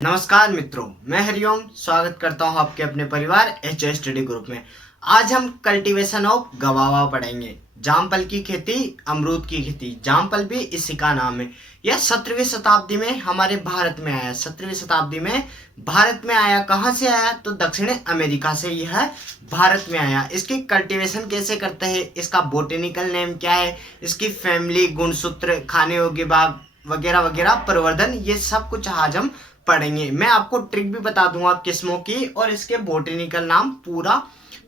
नमस्कार मित्रों, मैं हरिओम स्वागत करता हूं आपके अपने परिवार एच स्टडी ग्रुप में। आज हम कल्टीवेशन ऑफ गवावा पढ़ेंगे। जामफल की खेती, अमरूद की खेती। जामफल भी इसी का नाम है। यह 17वीं शताब्दी में हमारे भारत में आया। 17वीं शताब्दी में भारत में आया। कहाँ से आया? तो दक्षिण अमेरिका से यह भारत में आया। इसकी कल्टीवेशन कैसे करते हैं, इसका बोटेनिकल नेम क्या है, इसकी फैमिली, गुणसूत्र, खाने योग्य भाग वगैरह वगैरह, प्रवर्धन, ये सब कुछ आज हम पढ़ेंगे। मैं आपको ट्रिक भी बता दूंगा किस्मों की और इसके बोटेनिकल नाम, पूरा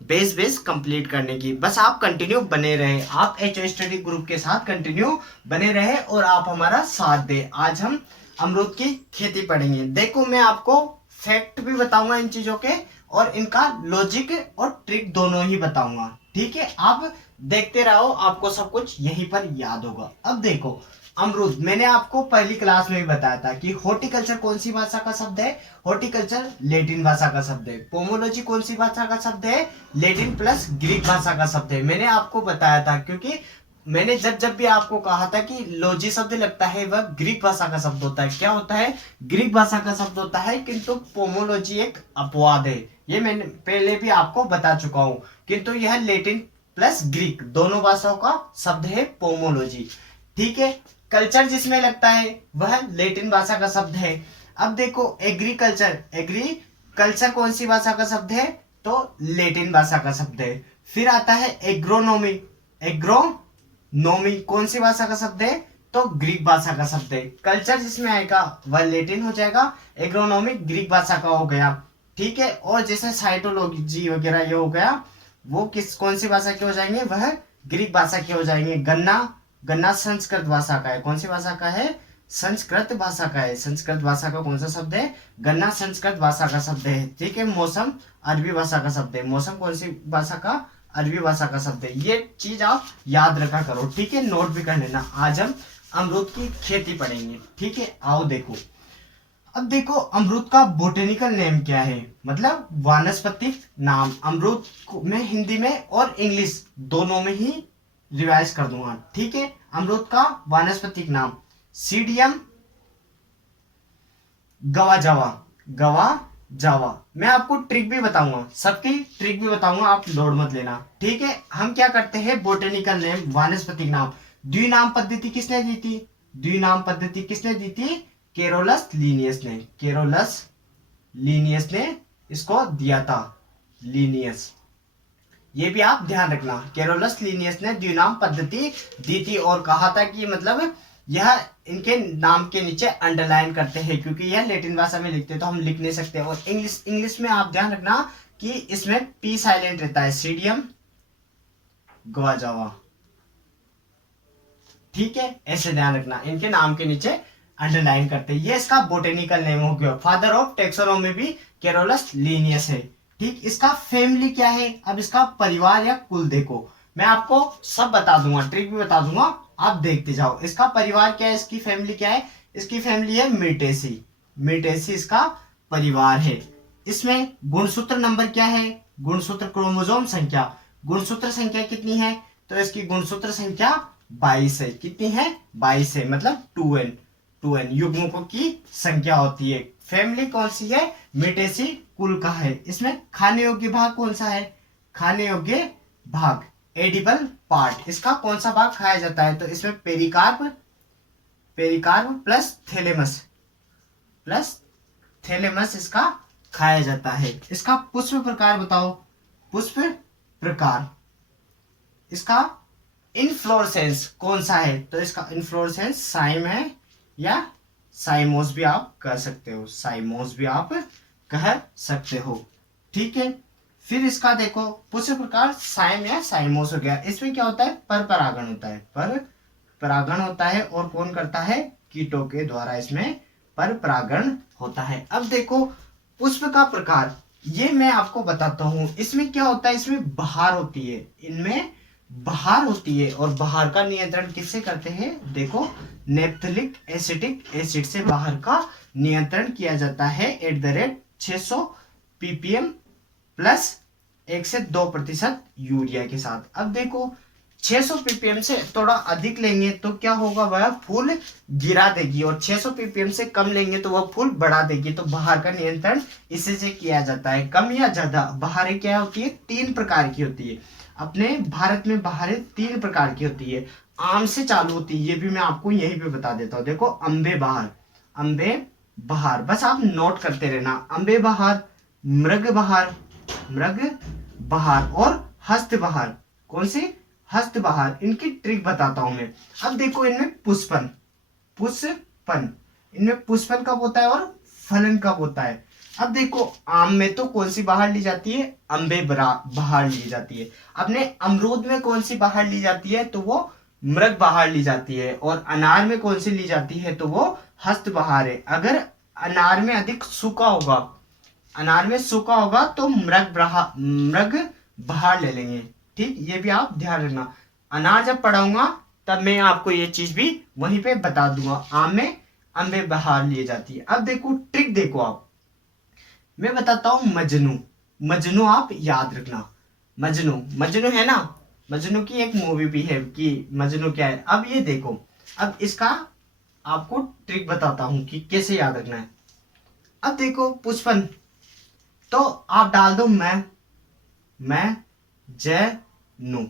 बेस कंप्लीट करने की। बस आप कंटिन्यू बने रहे, आप एच स्टडी ग्रुप के साथ कंटिन्यू बने रहे और आप हमारा साथ दे। आज हम अमरूद की खेती पढ़ेंगे। देखो, मैं आपको फैक्ट भी बताऊंगा इन चीजों के और इनका लॉजिक और ट्रिक दोनों ही बताऊंगा। ठीक है, आप देखते रहो, आपको सब कुछ यहीं पर याद होगा। अब देखो, अमरूद, मैंने आपको पहली क्लास में भी बताया था कि हॉर्टिकल्चर कौन सी भाषा का शब्द है? हॉर्टिकल्चर लैटिन भाषा का शब्द है। पोमोलॉजी कौन सी भाषा का शब्द है? लैटिन प्लस ग्रीक भाषा का शब्द है। मैंने आपको बताया था, क्योंकि मैंने जब भी आपको कहा था कि लॉजी शब्द लगता है वह ग्रीक भाषा का शब्द होता है। क्या होता है? ग्रीक भाषा का शब्द होता है, किंतु पोमोलॉजी एक अपवाद है। ये मैंने पहले भी आपको बता चुका हूं, किंतु यह लैटिन प्लस ग्रीक दोनों भाषाओं का शब्द है पोमोलॉजी। ठीक है, कल्चर जिसमें लगता है वह लैटिन भाषा का शब्द है। अब देखो, एग्रीकल्चर, एग्रीकल्चर कौन सी भाषा का शब्द है? तो लैटिन भाषा का शब्द है। फिर आता है एग्रोनॉमी, एग्रोनॉमी कौन सी भाषा का शब्द है? तो ग्रीक भाषा का शब्द है। कल्चर जिसमें आएगा वह लैटिन हो जाएगा, एग्रोनॉमी ग्रीक भाषा का हो गया। ठीक है, और जैसे साइटोलॉजी वगैरह ये हो गया, वो कौन सी भाषा के हो जाएंगे? वह ग्रीक भाषा के हो जाएंगे। गन्ना संस्कृत भाषा का है। कौन सी भाषा का है? संस्कृत भाषा का है। संस्कृत भाषा का कौन सा शब्द है? गन्ना संस्कृत भाषा का शब्द है। ठीक है, मौसम अरबी भाषा का शब्द है। मौसम कौन सी भाषा का? अरबी भाषा का शब्द है। ये चीज आप याद रखा करो। ठीक है, नोट भी कर लेना। आज हम अमरूद की खेती पढ़ेंगे। ठीक है, आओ देखो। अब देखो, अमरूद का बोटेनिकल नेम क्या है, मतलब वानस्पतिक नाम। अमरूद में हिंदी में और इंग्लिश दोनों में ही रिवाइज कर दूंगा। ठीक है, अमरूद का वानस्पतिक नाम सीडियम गवाजावा, गवाजावा। मैं आपको ट्रिक भी बताऊंगा, सबकी ट्रिक भी बताऊंगा, आप लोड मत लेना। ठीक है, हम क्या करते हैं, बोटेनिकल नेम, वानस्पतिक नाम। द्विनाम पद्धति किसने दी थी? द्विनाम पद्धति किसने दी थी? केरोलस लीनियस ने। केरोलस लीनियस ने इसको दिया था। लीनियस, ये भी आप ध्यान रखना। केरोलस लीनियस ने द्विनाम पद्धति दी थी और कहा था कि मतलब यह इनके नाम के नीचे अंडरलाइन करते हैं, क्योंकि यह लैटिन भाषा में लिखते तो हम लिख नहीं सकते। और इंग्लिश में आप ध्यान रखना कि इसमें पी साइलेंट रहता है। सीडियम गवाजावा। ठीक है, ऐसे ध्यान रखना, इनके नाम के नीचे अंडरलाइन करते हैं। ये इसका बोटेनिकल नेम हो गया। फादर ऑफ टेक्सोनोमी भी केरोलस लीनियस है। ठीक, इसका फैमिली क्या है? अब इसका परिवार या कुल देखो, मैं आपको सब बता दूंगा, ट्रिक भी बता दूंगा, आप देखते जाओ। इसका परिवार क्या है, इसकी फैमिली क्या है? इसकी फैमिली है मिर्टेसी। मिर्टेसी इसका परिवार है। इसमें गुणसूत्र नंबर क्या है? गुणसूत्र क्रोमोसोम संख्या। गुणसूत्र संख्या कितनी है? तो इसकी गुणसूत्र संख्या 22 है। कितनी है? 22 है, मतलब 2n युग्मकों की संख्या होती है। फैमिली कौन सी है? मिर्टेसी कुल का है। इसमें खाने योग्य भाग कौन सा है? खाने योग्य भाग, एडिबल पार्ट, इसका कौन सा भाग खाया जाता है? तो इसमें पेरिकार्प, प्लस थैलेमस इसका खाया जाता है। इसका पुष्प प्रकार बताओ। पुष्प प्रकार, इसका इनफ्लोरेसेंस कौन सा है? तो इसका इनफ्लोरेसेंस साइम है, या साइमोस भी आप कह सकते हो। साइमोस भी आप कह सकते हो। ठीक है, फिर इसका देखो, पुष्प प्रकार साइम या साइमोस हो गया। इसमें क्या होता है? पर परागण होता है। पर परागण होता है, और कौन करता है? कीटों के द्वारा इसमें पर परागण होता है। अब देखो, पुष्प का प्रकार, ये मैं आपको बताता हूं। इसमें क्या होता है? इसमें बहार होती है, इनमें बहार होती है। और बहार का नियंत्रण किससे करते हैं? देखो, नेप्थलिक एसिटिक एसिड से बाहर का नियंत्रण किया जाता है @600 ppm प्लस 1 से 2% यूरिया के साथ। अब देखो, 600 ppm से थोड़ा अधिक लेंगे तो क्या होगा, वह फूल गिरा देगी, और 600 ppm से कम लेंगे तो वह फूल बढ़ा देगी। तो बहार का नियंत्रण इससे से किया जाता है। कम या ज्यादा बहारें क्या होती है, 3 प्रकार की होती है। अपने भारत में बहारें 3 प्रकार की होती है। आम से चालू होती है, ये भी मैं आपको यहीं पे बता देता हूँ। देखो, अम्बे बहार, अम्बे बहार, बस आप नोट करते रहना। अम्बे बहार, मृग बहार, मृग बहार, और हस्त बहार। कौन सी, हस्त बहार। इनकी ट्रिक बताता हूं मैं। अब देखो, इनमें पुष्पन, पुष्पन, इनमें पुष्पन कब होता है और फलन कब होता है। अब देखो, आम में तो कौन सी बहार ली जाती है, अम्बे बहार ली जाती है। अपने अमरूद में कौन सी बहार ली जाती है, तो वो मृग बहार ली जाती है। और अनार में कौन सी ली जाती है, तो वो हस्त बहार है। अगर अनार में अधिक सूखा होगा, अनार में सूखा होगा तो मृग बहार ले लेंगे। ठीक, ये भी आप ध्यान रखना। अनार जब पढ़ाऊंगा तब मैं आपको ये चीज भी वहीं पे बता दूंगा। आम में अम्बे बहार लिए जाती है। अब देखो, ट्रिक देखो आप, मैं बताता हूं। मजनू, मजनू आप याद रखना। मजनू, मजनू है ना, मजनू की एक मूवी भी है कि मजनू क्या है। अब ये देखो, अब इसका आपको ट्रिक बताता हूं कि कैसे याद रखना है। अब देखो, पुष्पन तो आप डाल दो मैं जय नु।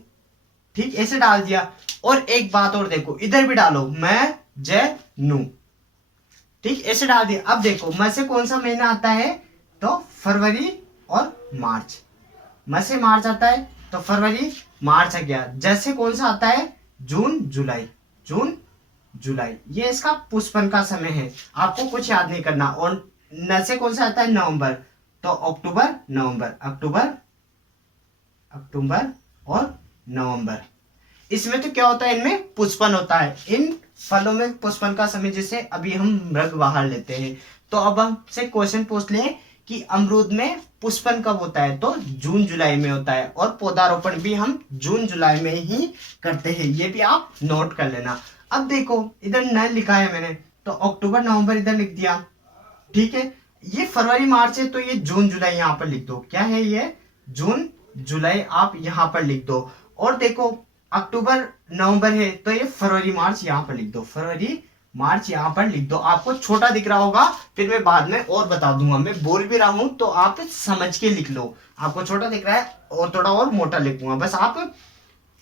ठीक, ऐसे डाल दिया। और एक बात और देखो, इधर भी डालो मैं जय नु। ठीक, ऐसे डाल दिया। अब देखो, म से कौन सा महीना आता है, तो फरवरी और मार्च। म से मार्च आता है तो फरवरी मार्च आ गया। जैसे कौन सा आता है, जून जुलाई, जून जुलाई। ये इसका पुष्पन का समय है, आपको कुछ याद नहीं करना। और न से कौन सा आता है, नवंबर, तो अक्टूबर नवंबर, अक्टूबर अक्टूबर और नवंबर। इसमें तो क्या होता है, इनमें पुष्पन होता है। इन फलों में पुष्पन का समय, जैसे अभी हम मृग बहार लेते हैं, तो अब हमसे क्वेश्चन पूछ ले कि अमरूद में पुष्पन कब होता है, तो जून जुलाई में होता है। और पौधारोपण भी हम जून जुलाई में ही करते हैं, ये भी आप नोट कर लेना। अब देखो, इधर न लिखा है मैंने, तो अक्टूबर नवंबर इधर लिख दिया। ठीक है, ये फरवरी मार्च है तो ये जून जुलाई यहाँ पर लिख दो। क्या है ये, जून जुलाई आप यहाँ पर लिख दो। और देखो, अक्टूबर नवंबर है तो ये फरवरी मार्च यहाँ पर लिख दो, फरवरी मार्च यहाँ पर लिख दो। आपको छोटा दिख रहा होगा, फिर मैं बाद में और बता दूंगा। मैं बोल भी रहा हूं तो आप समझ के लिख लो। आपको छोटा दिख रहा है और थोड़ा और मोटा लिखूंगा, बस आप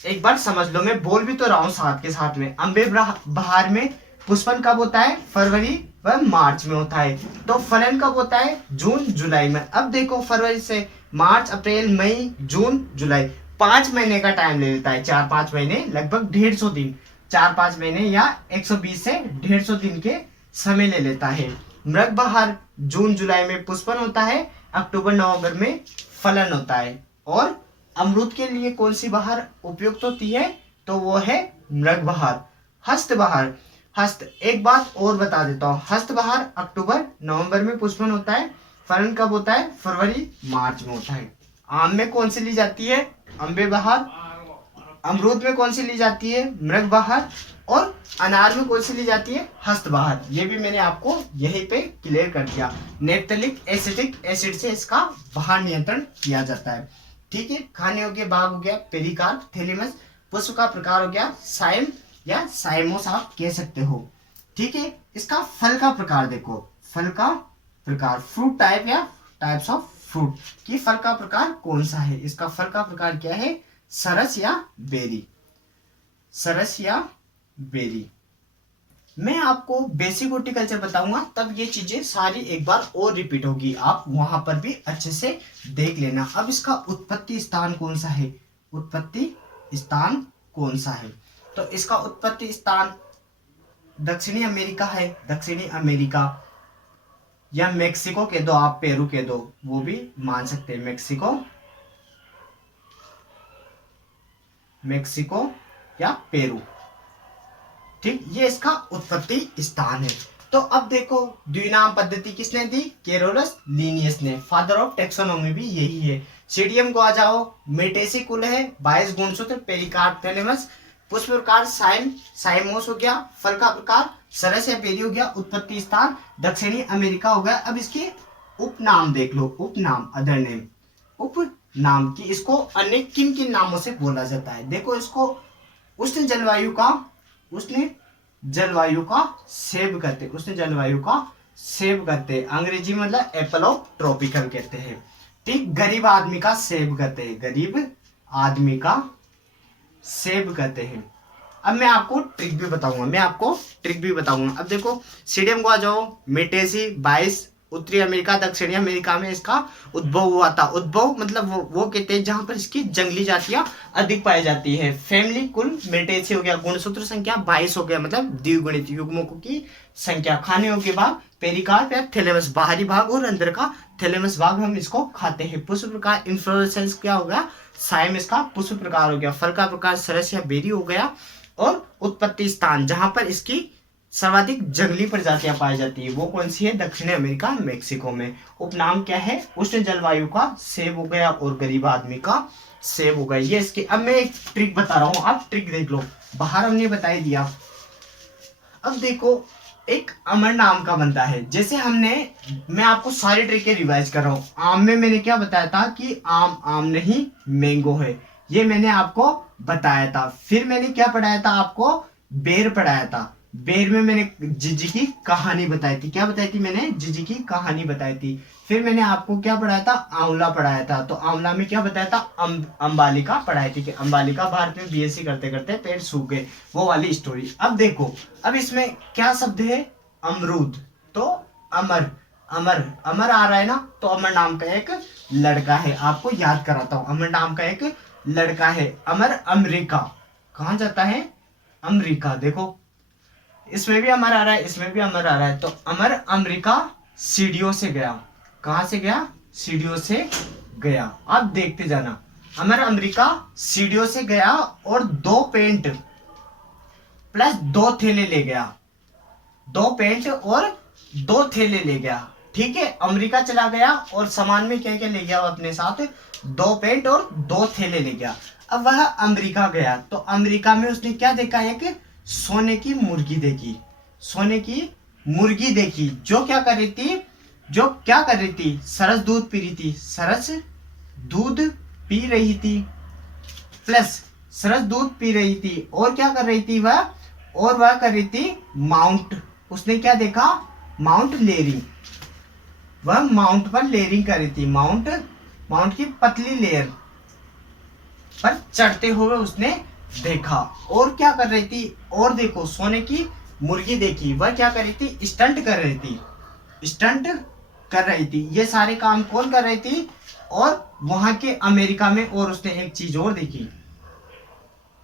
एक बार समझ लो। मैं बोल भी तो रहा हूँ साथ के साथ में। अम्बे बहार में पुष्पन कब होता है, फरवरी व मार्च में होता है। तो फलन कब होता है, जून जुलाई में। अब देखो, फरवरी से मार्च अप्रैल मई जून जुलाई, 5 महीने का टाइम ले लेता है। 4-5 महीने, लगभग 150 दिन, 4-5 महीने या 120 से 150 दिन के समय ले लेता है। मृग बहार जून जुलाई में पुष्पन होता है, अक्टूबर नवंबर में फलन होता है। और अमरूद के लिए कौन सी बहार उपयुक्त होती है, तो वो है मृग बहार। हस्त बहार, हस्त, एक बात और बता देता हूँ, हस्त बहार अक्टूबर नवंबर में पुष्पन होता है। फलन कब होता है, फरवरी मार्च में होता है। आम में कौन सी ली जाती है, अम्बे बहार। अमरूद में कौन सी ली जाती है, मृग बहार। और अनार में कौन सी ली जाती है, हस्त बहार। ये भी मैंने आपको यहीं पे क्लियर कर दिया। नेप्थलिक एसिटिक एसिड से इसका बहार नियंत्रण किया जाता है। ठीक है, खाने योग्य भाग हो गया पेरिकार्प, थैलेमस। पुष्प का प्रकार हो गया साइम या साइमोस आप कह सकते हो। ठीक है, इसका फल का प्रकार देखो, फल का प्रकार, फ्रूट टाइप या टाइप्स ऑफ फ्रूट, कि फल का प्रकार कौन सा है। इसका फल का प्रकार क्या है, सरस या बेरी, सरस या बेरी। मैं आपको बेसिक हॉर्टिकल्चर बताऊंगा, तब ये चीजें सारी एक बार और रिपीट होगी, आप वहां पर भी अच्छे से देख लेना। अब इसका उत्पत्ति स्थान कौन सा है, उत्पत्ति स्थान कौन सा है, तो इसका उत्पत्ति स्थान दक्षिणी अमेरिका है, दक्षिणी अमेरिका, या मेक्सिको कह दो आप, पेरू कह दो, वो भी मान सकते हैं। मेक्सिको, मेक्सिको या पेरू। ठीक, ये इसका उत्पत्ति स्थान है। तो अब देखो, द्विनाम पद्धति किसने दी, केरोलस लीनियस ने। फादर ऑफ टेक्सोनोमी भी यही है। सीडियम को आ जाओ, मेटेसी कुल है, 22 गुणसूत्र, पेरिकार्प, थैलेमस। पुष्प प्रकार साइम, साइमोस हो गया। फल का प्रकार सरस या बेरी हो गया। उत्पत्ति स्थान दक्षिणी अमेरिका हो गया। अब इसके उपनाम देख लो, उपनाम, अदर नेम, उपनाम की इसको अन्य किन किन नामों से बोला जाता है। देखो, इसको उष्ण जलवायु का सेव करते, उष्ण जलवायु का सेव करते, अंग्रेजी में मतलब एप्पल ऑफ ट्रॉपिकल कहते हैं। ठीक, गरीब आदमी का सेव करते हैं, गरीब आदमी का सेव करते हैं। अब मैं आपको ट्रिक भी बताऊंगा, अब देखो सीडियम गुआजाओ मेटेसी 22 उत्तरी अमेरिका दक्षिणी अमेरिका में इसका उद्भव हुआ था। उद्भव मतलब वो कहते हैं जहां पर इसकी जंगली जातियां अधिक पाई जाती है। फैमिली कुल मेटेसी हो गया, गुणसूत्र संख्या 22 हो गया, मतलब द्विगुणित युग्मकों की संख्या। खाने योग्य भाग पेरिकार्प या थैलेमस, बाहरी भाग और अंदर का थैलेमस भाग हम इसको खाते हैं। पुष्प प्रकार इन्फ्लोरेसेंस क्या हो गया, साइम इसका पुष्प प्रकार हो गया। फल का प्रकार सरस या बेरी हो गया। और उत्पत्ति स्थान जहां पर इसकी सर्वाधिक जंगली प्रजातियां पाई जाती है वो कौन सी है, दक्षिणी अमेरिका मेक्सिको में। उपनाम क्या है, उष्ण जलवायु का सेब हो गया और गरीब आदमी का सेब हो गया। ये इसके, अब मैं एक ट्रिक बता रहा हूं, आप ट्रिक देख लो, बाहर हमने बता ही दिया। अब देखो एक अमर नाम का बनता है, जैसे मैं आपको सारी ट्रिकें रिवाइज कर रहा हूँ। आम में मैंने क्या बताया था कि आम नहीं मैंगो है, ये मैंने आपको बताया था। फिर मैंने क्या पढ़ाया था आपको, बेर पढ़ाया था। बेर में मैंने जिजी की कहानी बताई थी, क्या बताई थी मैंने, जिजी की कहानी बताई थी। फिर मैंने आपको क्या पढ़ाया था, आंवला पढ़ाया था। तो आंवला में क्या बताया था, अंबालिका पढ़ाई थी कि अंबालिका भारत में बीएससी करते करते पेड़ सूख गए, वो वाली स्टोरी। अब देखो, अब इसमें क्या शब्द है, अमरूद। तो अमर आ रहा है ना, तो अमर नाम का एक लड़का है, आपको याद कराता हूं, अमर नाम का एक लड़का है। अमर अमेरिका कहां जाता है, अमेरिका। देखो इसमें भी अमर आ रहा है, इसमें भी अमर आ रहा है। तो अमर अमेरिका सीढ़ियों से गया, कहां से गया, सीढ़ियों से गया। अब देखते जाना, अमर अमेरिका सीढ़ियों से गया और 2 पेंट प्लस 2 थैले ले गया, 2 पेंट और 2 थैले ले गया। ठीक है, अमेरिका चला गया और सामान में क्या क्या ले गया वो अपने साथ, 2 पेंट और 2 थैले ले गया। अब वह अमेरिका गया तो अमेरिका में उसने क्या देखा, एक सोने की मुर्गी देखी, सोने की मुर्गी देखी जो क्या कर रही थी, सरस दूध पी रही थी, सरस दूध पी रही थी, प्लस सरस दूध पी रही थी और क्या कर रही थी वह, और वह कर रही थी माउंट। उसने क्या देखा, माउंट लेयरिंग, वह माउंट पर लेयरिंग कर रही थी, माउंट की पतली लेयर पर चढ़ते हुए उसने देखा। और क्या कर रही थी, और देखो सोने की मुर्गी देखी, वह क्या कर रही थी, स्टंट कर रही थी। ये सारे काम कौन कर रही थी, और वहां के अमेरिका में, और उसने एक चीज और देखी,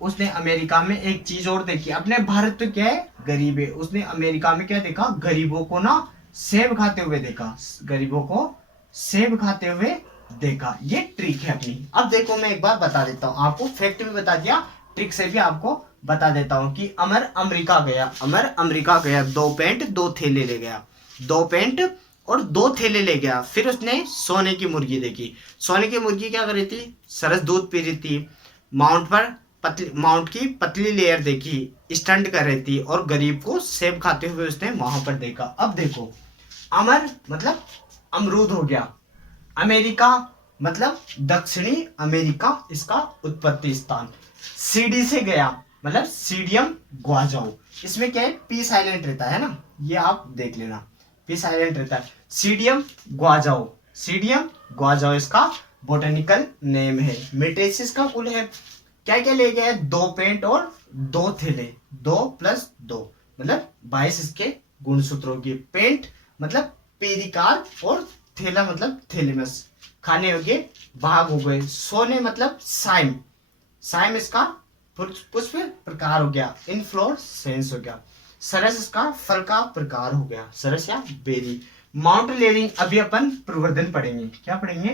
उसने अमेरिका में एक चीज और देखी। अपने भारत तो क्या है, गरीब है, उसने अमेरिका में क्या देखा, गरीबों को ना सेब खाते हुए देखा, गरीबों को सेब खाते हुए देखा। ये ट्रिक है अपनी। अब देखो मैं एक बार बता देता हूँ आपको, फैक्ट भी बता दिया, ट्रिक से भी आपको बता देता हूं कि अमर अमेरिका गया, 2 पेंट 2 थैले ले गया, 2 पेंट और 2 थैले ले गया। फिर उसने सोने की मुर्गी देखी, सोने की मुर्गी क्या कर रही थी, सरस दूध पी रही थी, माउंट की पतली लेयर देखी, स्टंट कर रही थी, और गरीब को सेब खाते हुए उसने वहां पर देखा। अब देखो अमर मतलब अमरूद हो गया, अमेरिका मतलब दक्षिणी अमेरिका इसका उत्पत्ति स्थान, सीडी से गया मतलब सीडियम गुआजाओ, इसमें क्या है, पी साइलेंट रहता है ना, ये आप देख लेना, पी साइलेंट रहता है। सीडियम गुआजाओ इसका बोटेनिकल नेम है। मेटेसिस का कुल है, क्या क्या ले गया है, 2 पेंट और 2 थैले, 2 + 2 मतलब 22 इसके गुणसूत्रों की। पेंट मतलब पेरिकार्प और थैला मतलब थैलेमस, खाने योग्य भाग हो गए। सोने मतलब साइम इसका पुष्प प्रकार हो गया, इनफ्लोरेसेंस हो गया। सरस इसका फल का प्रकार हो गया, सरस या बेरी। माउंट लेयरिंग अभी अपन प्रवर्धन पढ़ेंगे, क्या पढ़ेंगे,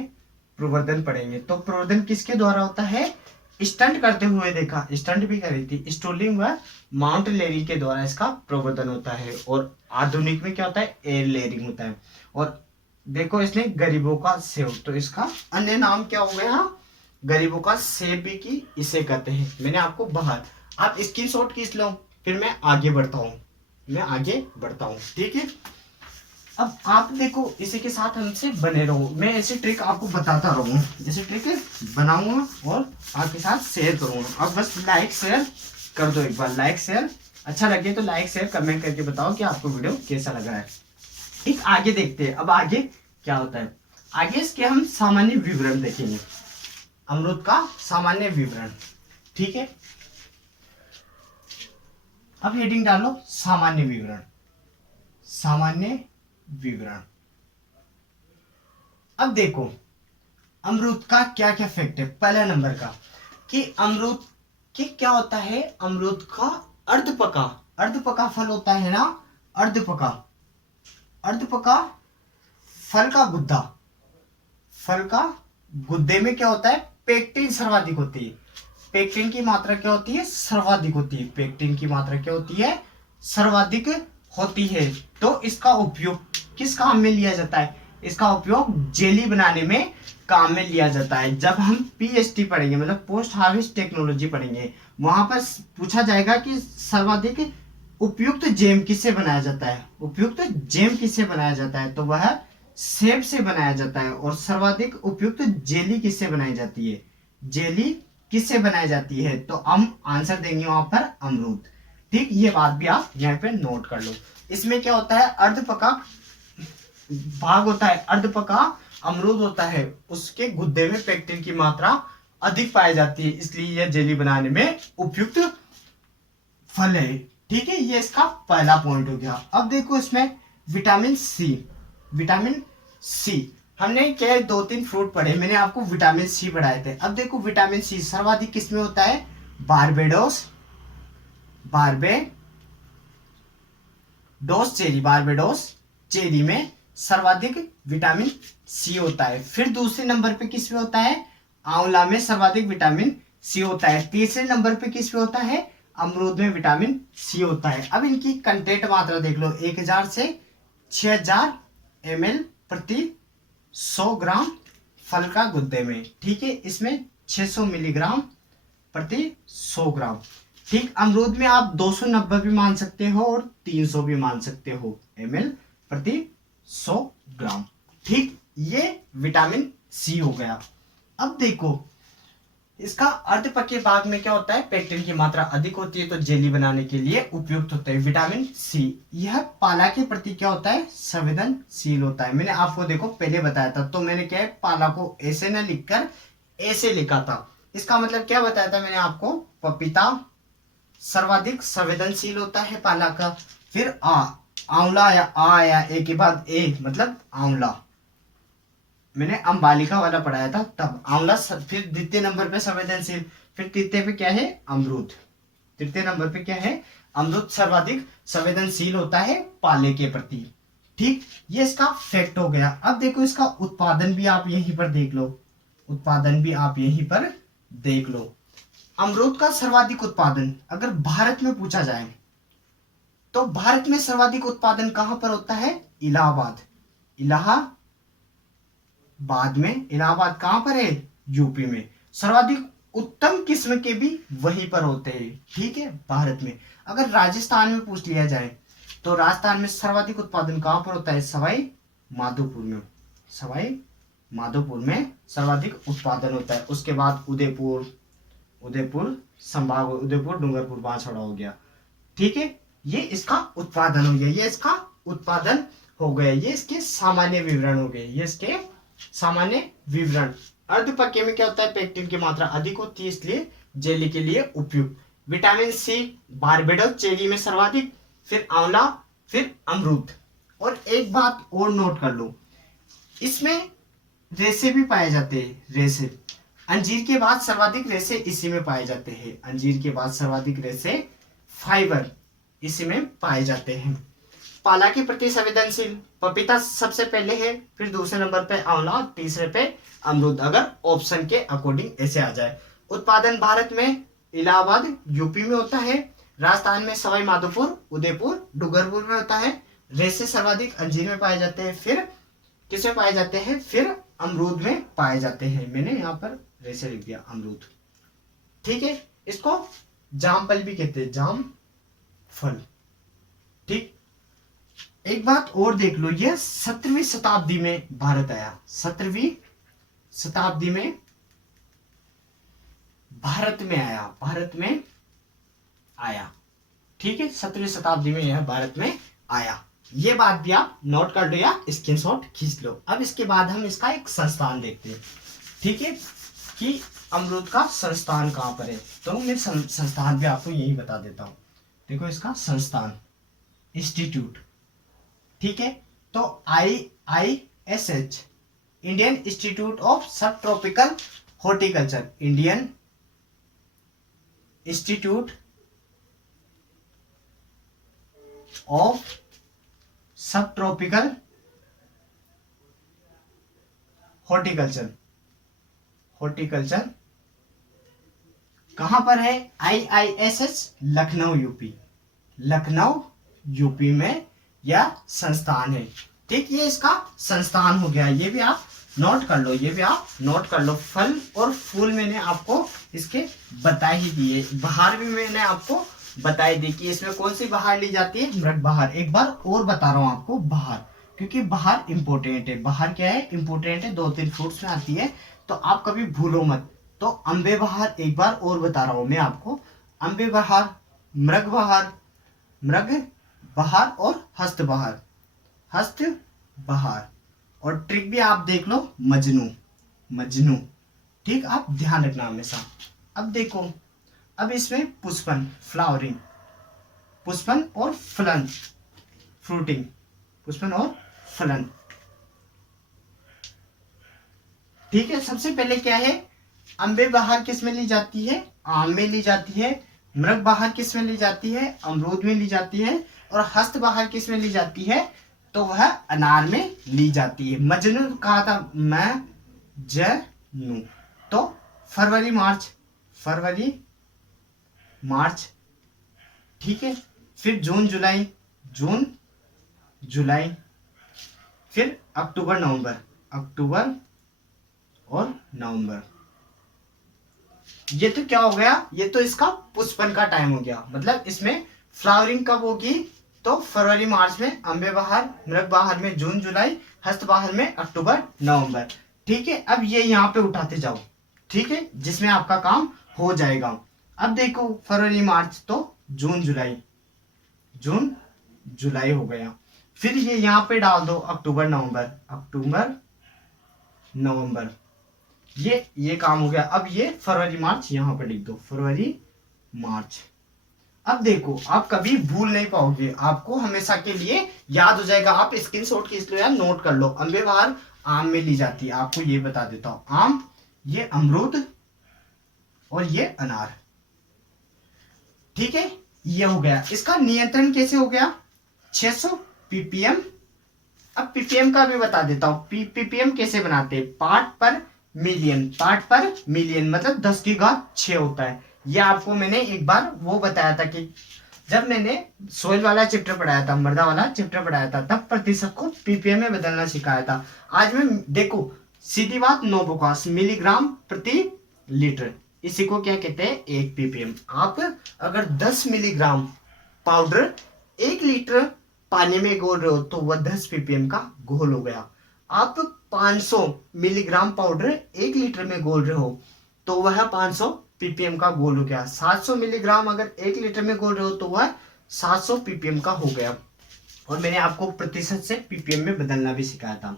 प्रवर्धन पढ़ेंगे। तो प्रवर्धन किसके द्वारा होता है, स्टंट करते हुए देखा, स्टंट भी करी थी, स्टोलिंग व माउंट लेयरिंग के द्वारा इसका प्रवर्धन होता है। और आधुनिक में क्या होता है, एयर लेयरिंग होता है। और देखो इसने गरीबों का सेब, तो इसका अन्य नाम क्या हो गया, गरीबों का सेब भी की इसे कहते हैं। मैंने आपको बाहर, आप स्क्रीनशॉट खींच लो, फिर मैं आगे बढ़ता हूँ, ठीक है। अब आप देखो इसी के साथ हमसे बने रहो, मैं ऐसे ट्रिक आपको बताता रहूँ, ऐसे ट्रिक बनाऊंगा और आपके साथ शेयर करूंगा। अब बस लाइक शेयर कर दो एक बार लाइक शेयर, अच्छा लगे तो लाइक शेयर कमेंट करके बताओ कि आपको वीडियो कैसा लग रहा है। ठीक, आगे देखते हैं अब आगे क्या होता है। आगे इसके हम सामान्य विवरण देखेंगे, अमरूद का सामान्य विवरण। ठीक है, अब हेडिंग डालो सामान्य विवरण, सामान्य विवरण। अब देखो अमरूद का क्या क्या फैक्ट है। पहला नंबर का कि अमरूद के क्या होता है, अमरूद का अर्धपका, अर्धपका फल होता है ना, अर्धपका, अर्धपका फल का गुद्दा, फल का गुद्दे में क्या होता है, पेक्टिन सर्वाधिक होती है। पेक्टिन की मात्रा क्या होती है, सर्वाधिक होती है। पेक्टिन की मात्रा क्या होती है, सर्वाधिक होती है। तो इसका उपयोग किस काम में लिया जाता है, इसका उपयोग जेली बनाने में काम में लिया जाता है। जब हम पीएचटी पढ़ेंगे, मतलब पोस्ट हार्वेस्ट टेक्नोलॉजी पढ़ेंगे, वहां पर पूछा जाएगा कि सर्वाधिक उपयुक्त जेम किससे बनाया जाता है, उपयुक्त जेम किससे बनाया जाता है, तो वह सेब से बनाया जाता है। और सर्वाधिक उपयुक्त जेली किससे बनाई जाती है, जेली किससे बनाई जाती है, तो हम आंसर देंगे वहां पर अमरूद। ठीक, ये बात भी आप यहाँ पे नोट कर लो। इसमें क्या होता है, अर्धपका भाग होता है, अर्धपका अमरूद होता है, उसके गुद्दे में पेक्टिन की मात्रा अधिक पाई जाती है, इसलिए यह जेली बनाने में उपयुक्त फल है। ठीक है, ये इसका पहला पॉइंट हो गया। अब देखो इसमें विटामिन सी, विटामिन सी हमने क्या है, 2-3 फ्रूट पढ़े, मैंने आपको विटामिन सी पढ़ाए थे। अब देखो विटामिन सी सर्वाधिक किसमें होता है, Barbados, Barbados cherry, Barbados cherry में सर्वाधिक विटामिन सी होता है। फिर दूसरे नंबर पे किस में होता है, आंवला में सर्वाधिक विटामिन सी होता है। तीसरे नंबर पे किस में होता है, अमरूद में विटामिन सी होता है। अब इनकी कंटेंट मात्रा देख लो, 1000 से 6000 ml प्रति 100 ग्राम फल का गुद्दे में। ठीक है, इसमें 600 मिलीग्राम प्रति 100 ग्राम। ठीक, अमरूद में आप 290 भी मान सकते हो और 300 भी मान सकते हो ml प्रति 100 ग्राम। ठीक, ये विटामिन सी हो गया। अब देखो इसका अर्धपके भाग में क्या होता है, पेक्टिन की मात्रा अधिक होती है, तो जेली बनाने के लिए उपयुक्त होता है। विटामिन सी यह पाला के प्रति क्या होता है, संवेदनशील होता है। मैंने आपको देखो पहले बताया था, तो मैंने क्या है, पाला को ऐसे न लिखकर ऐसे लिखा था। इसका मतलब क्या बताया था मैंने आपको, पपीता सर्वाधिक संवेदनशील होता है पाला का। फिर आंवला या आया ए के बाद ए मतलब आंवला, मैंने अंबालिका वाला पढ़ाया था तब आंवला। फिर द्वितीय नंबर पे संवेदनशील, फिर तृतीय पे क्या है, अमरूद। तृतीय नंबर पे क्या है, अमरूद सर्वाधिक संवेदनशील होता है पाले के प्रति। ठीक, ये इसका फैक्ट हो गया। अब देखो इसका उत्पादन भी आप यहीं पर देख लो, उत्पादन भी आप यहीं पर देख लो। अमरूद का सर्वाधिक उत्पादन अगर भारत में पूछा जाए तो भारत में सर्वाधिक उत्पादन कहां पर होता है, इलाहाबाद, इलाहाबाद में। इलाहाबाद कहां पर है, यूपी में। सर्वाधिक उत्तम किस्म के भी वहीं पर होते हैं। ठीक है, भारत में। अगर राजस्थान में पूछ लिया जाए तो राजस्थान में सर्वाधिक उत्पादन कहां पर होता है, सवाई माधोपुर में। सवाई माधोपुर में सर्वाधिक उत्पादन होता है। उसके बाद उदयपुर, उदयपुर संभाग, उदयपुर डूंगरपुर बांसवाड़ा हो गया। ठीक है, ये इसका उत्पादन हो गया, ये इसका उत्पादन हो गया, ये इसके सामान्य विवरण हो गए, ये इसके सामान्य विवरण। अर्धपके में क्या होता है, पेक्टिन की मात्रा अधिक होती है, इसलिए जेली के लिए उपयुक्त। विटामिन सी बारबेडोस चेरी में सर्वाधिक, फिर आंवला, फिर अमरूद। और एक बात और नोट कर लो, इसमें रेसे भी पाए जाते हैं, रेसे। अंजीर के बाद सर्वाधिक रेसे इसी में पाए जाते हैं, अंजीर के बाद सर्वाधिक रेसे फाइबर इसी में पाए जाते हैं। पाला के प्रति संवेदनशील पपीता सबसे पहले है, फिर दूसरे नंबर पे आंवला, तीसरे पे अमरूद, अगर ऑप्शन के अकॉर्डिंग ऐसे आ जाए। उत्पादन भारत में इलाहाबाद यूपी में होता है, राजस्थान में सवाई माधोपुर, उदयपुर, डूंगरपुर में होता है। रेसे सर्वाधिक अंजीर में पाए जाते हैं, फिर किसमें पाए जाते हैं, फिर अमरूद में पाए जाते हैं। मैंने यहाँ पर रेसे लिख दिया, अमरूद। ठीक है, इसको जामफल भी कहते हैं, जाम फल। ठीक, एक बात और देख लो, यह 17वीं शताब्दी में भारत आया, 17वीं शताब्दी में भारत में आया, भारत में आया। ठीक है, 17वीं शताब्दी में यह भारत में आया। ये बात भी आप नोट कर लो या स्क्रीनशॉट खींच लो। अब इसके बाद हम इसका एक संस्थान देखते हैं। ठीक है, कि अमरूद का संस्थान कहाँ पर है, तो मैं संस्थान भी आपको यही बता देता हूँ। देखो इसका संस्थान, इंस्टीट्यूट। ठीक है, तो IISH, इंडियन इंस्टीट्यूट ऑफ सब tropical horticulture, Indian Institute of सब ट्रॉपिकल हॉर्टिकल्चर, हॉर्टिकल्चर कहां पर है? IISH Lucknow UP, Lucknow UP में यह संस्थान है। ठीक, ये इसका संस्थान हो गया। ये भी आप नोट कर लो, ये भी आप नोट कर लो। फल और फूल मैंने आपको इसके बता ही दिए। बहार भी मैंने आपको बताई दी कि इसमें कौन सी बहार ली जाती है, मृग बहार। एक बार और बता रहा हूँ आपको, बहार, क्योंकि बहार इंपॉर्टेंट है। बहार क्या है? इंपॉर्टेंट है, 2-3 फ्रूट्स में आती है, तो आप कभी भूलो मत। तो अम्बे बहार एक बार और बता रहा हूं मैं आपको, अम्बे बहार, मृग बहार, मृग बहार और हस्त बहार, हस्त बहार। और ट्रिक भी आप देख लो, मजनू, मजनू। ठीक, आप ध्यान रखना हमेशा। अब देखो, अब इसमें पुष्पन, फ्लावरिंग, पुष्पन और फलन, फ्रूटिंग, पुष्पन और फलन। ठीक है, सबसे पहले क्या है? अम्बे बहार किस में ली जाती है? आम में ली जाती है। मृग बहार किस में ली जाती है? अमरूद में ली जाती है। और हस्त बहार किस में ली जाती है? तो वह अनार में ली जाती है। मजनू कहा था, मैं जनु। तो फरवरी मार्च, फरवरी मार्च। ठीक है, फिर जून जुलाई, जून जुलाई। फिर अक्टूबर नवंबर, अक्टूबर और नवंबर। ये तो क्या हो गया? ये तो इसका पुष्पन का टाइम हो गया। मतलब इसमें फ्लावरिंग कब होगी? तो फरवरी मार्च में अम्बे बहार, मृग बहार में जून जुलाई, हस्त बहार में अक्टूबर नवंबर। ठीक है, अब ये यहाँ पे उठाते जाओ। ठीक है, जिसमें आपका काम हो जाएगा। अब देखो, फरवरी मार्च तो जून जुलाई, जून जुलाई हो गया। फिर ये यहाँ पे डाल दो अक्टूबर नवंबर, अक्टूबर नवंबर। ये काम हो गया। अब ये फरवरी मार्च यहाँ पर लिख दो, फरवरी मार्च। अब देखो, आप कभी भूल नहीं पाओगे, आपको हमेशा के लिए याद हो जाएगा। आप स्क्रीनशॉट खींच लो या नोट कर लो। अम्बे बहार आम में ली जाती है, आपको ये बता देता हूं। आम, ये अमरूद और ये अनार। ठीक है, ये हो गया। इसका नियंत्रण कैसे हो गया? 600 ppm। अब ppm का भी बता देता हूं। ppm कैसे बनाते हैं? पार्ट पर मिलियन, पार्ट पर मिलियन मतलब 10 की घात 6 होता है। ये आपको मैंने एक बार वो बताया था कि जब मैंने सोइल वाला चैप्टर पढ़ाया था, मृदा वाला चैप्टर पढ़ाया था, तब प्रतिशत को ppm में बदलना सिखाया था। आज मैं देखो, सीधी बात, नो बकवास, मिलीग्राम प्रति लीटर, इसी को क्या कहते हैं? 1 ppm। आप अगर 10 मिलीग्राम पाउडर 1 लीटर पानी में घोल रहे हो तो वह 10 ppm का घोल हो गया। आप 500 मिलीग्राम पाउडर 1 लीटर में घोल रहे हो तो वह 500 ppm का घोल हो गया। 700 मिलीग्राम अगर 1 लीटर में घोल रहे हो तो वह 700 ppm का हो गया। और मैंने आपको प्रतिशत से ppm में बदलना भी सिखाया था।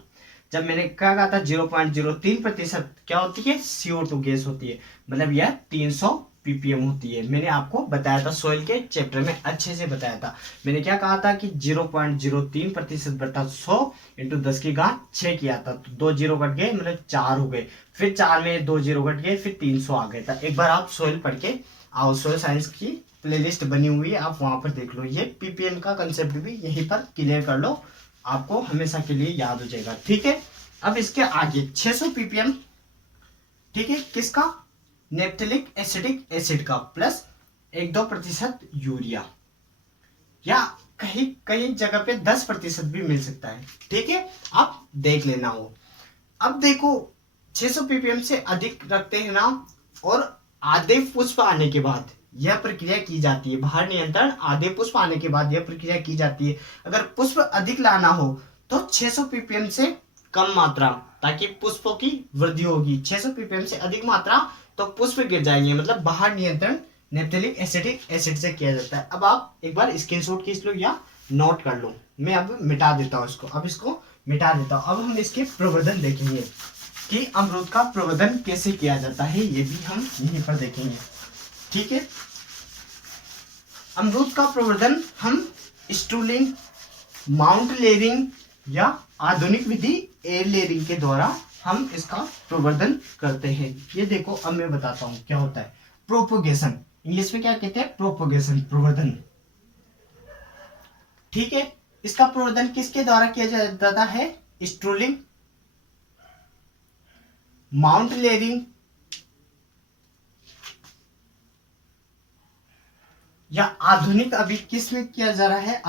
जब मैंने क्या कहा था, 0.03% क्या होती है? CO2 गैस होती है। मतलब यह 300 ppm होती है। मैंने आपको बताया था, सोइल के चैप्टर में अच्छे से बताया था। मैंने क्या कहा था कि 0.03% बटा 100 इंटू 10 की घात 6 किया था। तो 2 जीरो कट गए, मतलब 4 हो गए। फिर 4 में 2 जीरो कट गए, फिर 300 आ गया था। एक बार आप सोइल पढ़ के आओ, सोइल साइंस की प्लेलिस्ट बनी हुई है, आप वहां पर देख लो। ये ppm का कंसेप्ट भी यहीं पर क्लियर कर लो, आपको हमेशा के लिए याद हो जाएगा। ठीक है, अब इसके आगे 600 ppm। ठीक है, किसका? नेप्थेलिक एसिडिक एसिड का, प्लस 1-2% यूरिया, या कहीं कहीं जगह पे 10% भी मिल सकता है। ठीक है, आप देख लेना वो। अब देखो, 600 ppm से अधिक रखते हैं ना, और आधे पुष्प आने के बाद यह प्रक्रिया की जाती है। बाहर नियंत्रण, आधे पुष्प आने के बाद यह प्रक्रिया की जाती है। अगर पुष्प अधिक लाना हो तो 600 ppm से कम मात्रा, ताकि पुष्पों की वृद्धि होगी। 600 ppm से अधिक मात्रा तो पुष्प गिर जाएंगे, मतलब बाहर नियंत्रण नेप्थेलिक एसिटिक एसिड से किया जाता है। अब आप एक बार स्क्रीनशॉट खींच लो या नोट कर लो। मैं अब मिटा देता हूँ इसको, अब इसको मिटा देता हूँ। अब हम इसके प्रवर्धन देखेंगे कि अमरूद का प्रवर्धन कैसे किया जाता है, ये भी हम यहीं पर देखेंगे। ठीक है, अमरूद का प्रवर्धन हम स्टूलिंग, माउंट लेयरिंग या आधुनिक विधि एयर लेयरिंग के द्वारा हम इसका प्रवर्धन करते हैं। ये देखो, अब मैं बताता हूं क्या होता है प्रोपोगेशन। इंग्लिश में क्या कहते हैं? प्रोपोगेशन, प्रवर्धन। ठीक है, इसका प्रवर्धन किसके द्वारा किया जाता है? स्टूलिंग, माउंट लेयरिंग या आधुनिक। अभी किस में किया जा रहा है?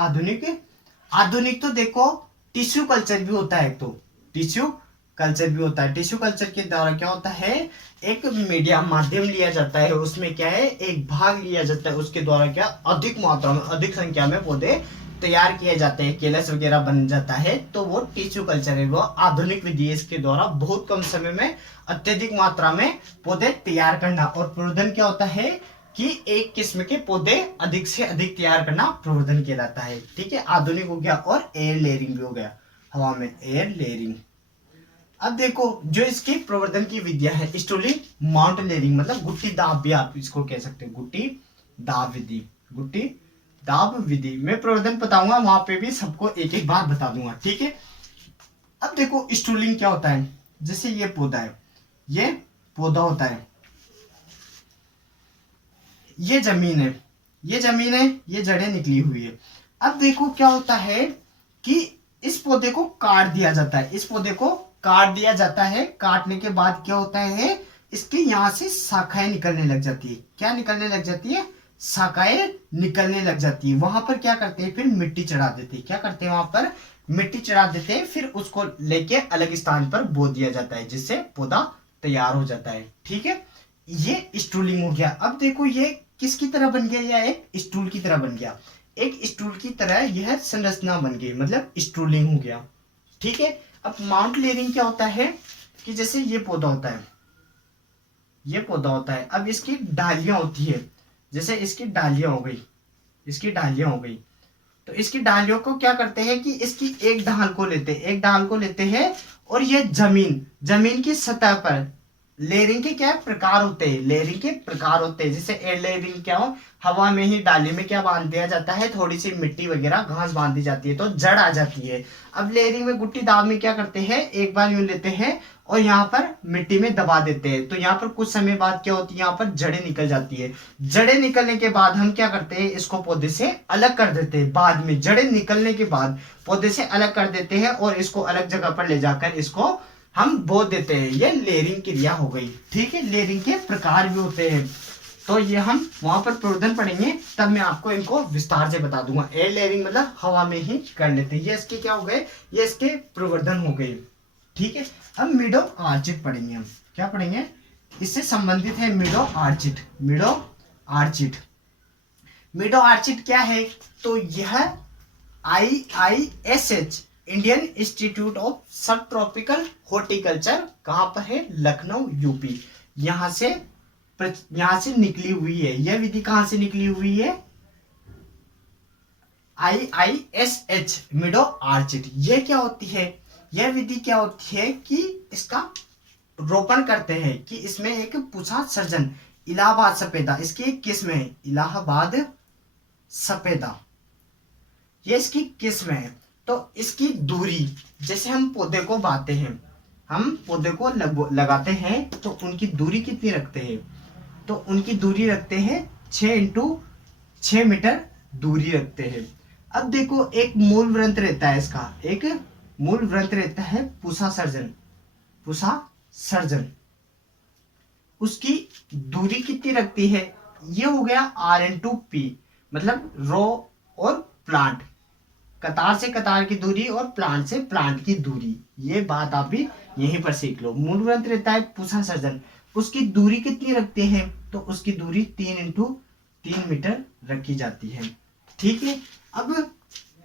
आधुनिक तो देखो टिश्यू कल्चर भी होता है, तो टिश्यू कल्चर भी होता है। टिश्यू कल्चर के द्वारा क्या होता है? एक मीडिया माध्यम लिया जाता है, उसमें क्या है, एक भाग लिया जाता है, उसके द्वारा क्या अधिक मात्रा में, अधिक संख्या में पौधे तैयार किए जाते हैं, केलस वगैरह बन जाता है, तो वो टिश्यू कल्चर है। वो आधुनिक विधि है, इसके द्वारा बहुत कम समय में अत्यधिक मात्रा में पौधे तैयार करना। और प्रवर्धन क्या होता है कि एक किस्म के पौधे अधिक से अधिक तैयार करना प्रवर्धन कहलाता है। ठीक है, आधुनिक हो गया और एयर लेयरिंग भी हो गया, हवा में एयर लेयरिंग। अब देखो, जो इसकी प्रवर्धन की विधियां है, स्टूलिंग, माउंट लेयरिंग, मतलब गुट्टी दाब भी आप इसको कह सकते हो, गुट्टी दाब विधि, गुट्टी दाब विधि। मैं प्रवर्धन बताऊंगा, वहां पे भी सबको एक एक बार बता दूंगा। ठीक है, अब देखो स्टूलिंग क्या होता है। जैसे ये पौधा है, ये पौधा होता है, ये जमीन है, ये जमीन है, ये जड़ें निकली हुई है। अब देखो क्या होता है कि इस पौधे को काट दिया जाता है, इस पौधे को काट दिया जाता है। काटने के बाद क्या होता है, इसके यहाँ से शाखाएं निकलने लग जाती है। क्या निकलने लग जाती है? शाखाएं निकलने लग जाती है। वहां पर क्या करते हैं, फिर मिट्टी चढ़ा देते हैं। क्या करते हैं? वहां पर मिट्टी चढ़ा देते हैं, फिर उसको लेके अलग स्थान पर बो दिया जाता है, जिससे पौधा तैयार हो जाता है। ठीक है, ये स्टूलिंग हो गया। अब देखो, ये किसकी तरह बन गया? या एक स्टूल की तरह बन गया, एक स्टूल की तरह यह संरचना बन गई, मतलब स्टूलिंग हो गया। ठीक है, अब माउंट लेयरिंग क्या होता है कि जैसे ये पौधा होता है, ये पौधा होता है, अब इसकी डालियां होती है, जैसे इसकी डालियां हो गई, इसकी डालियां हो गई, तो इसकी डालियों को क्या करते हैं कि इसकी एक डाल को लेते हैं, एक डाल को लेते हैं, और ये जमीन की सतह पर लेयरिंग के क्या प्रकार होते हैं, लेयरिंग के प्रकार होते हैं। जैसे एयर लेयरिंग क्या हो, हवा में ही डाली में क्या बांध दिया जाता है, थोड़ी सी मिट्टी वगैरह घास बांध दी जाती है, तो जड़ आ जाती है। अब लेयरिंग में गुट्टी दाब में क्या करते हैं, एक बार यूं लेते हैं और यहाँ पर मिट्टी में दबा देते हैं, तो यहाँ पर कुछ समय बाद क्या होती है, यहाँ पर जड़ें निकल जाती है। जड़ें निकलने के बाद हम क्या करते हैं, इसको पौधे से अलग कर देते हैं। बाद में जड़ें निकलने के बाद पौधे से अलग कर देते हैं और इसको अलग जगह पर ले जाकर इसको हम बो देते हैं। ये लेयरिंग क्रिया हो गई। ठीक है, लेयरिंग के प्रकार भी होते हैं, तो ये हम वहां पर प्रवर्धन पढ़ेंगे, तब मैं आपको इनको विस्तार से बता दूंगा। एयर लेयरिंग मतलब हवा में ही कर लेते हैं। ये इसके क्या हो गए, ये इसके प्रवर्धन हो गए। ठीक है, अब मिडो आर्चिड पढ़ेंगे हम। क्या पढ़ेंगे? इससे संबंधित है मिडो आर्चिड। मिडो आर्चिड, मिडो आर्चिड क्या है? तो यह IISH, इंडियन इंस्टीट्यूट ऑफ सब ट्रॉपिकल हॉर्टिकल्चर, कहां पर है? लखनऊ, यूपी। यहां से निकली हुई है। यह विधि कहां से निकली हुई है? IISH, मिडो आर्चिड। यह क्या होती है? यह विधि क्या होती है कि इसका रोपण करते हैं कि इसमें एक पूछा सर्जन, इलाहाबाद सफेदा, इसकी एक किस्म है, इलाहाबाद सफेदा, ये इसकी किस्म है। तो इसकी दूरी, जैसे हम पौधे को बाते हैं, हम पौधे को लगाते हैं, तो उनकी दूरी कितनी रखते हैं? तो उनकी दूरी रखते हैं 6 × 6 मीटर दूरी रखते हैं। अब देखो, एक मूल व्रंत रहता है इसका, एक मूल व्रंत रहता है पूषा सर्जन, उसकी दूरी कितनी रखती है? ये हो गया R/P, मतलब रो और प्लांट, कतार से कतार की दूरी और प्लांट से प्लांट की दूरी। ये बात आप भी यहीं पर सीख लो। मूल ग्रंथ रहता है पूषा सर्जन, उसकी दूरी कितनी रखते हैं? तो उसकी दूरी 3 × 3 मीटर रखी जाती है। ठीक है, अब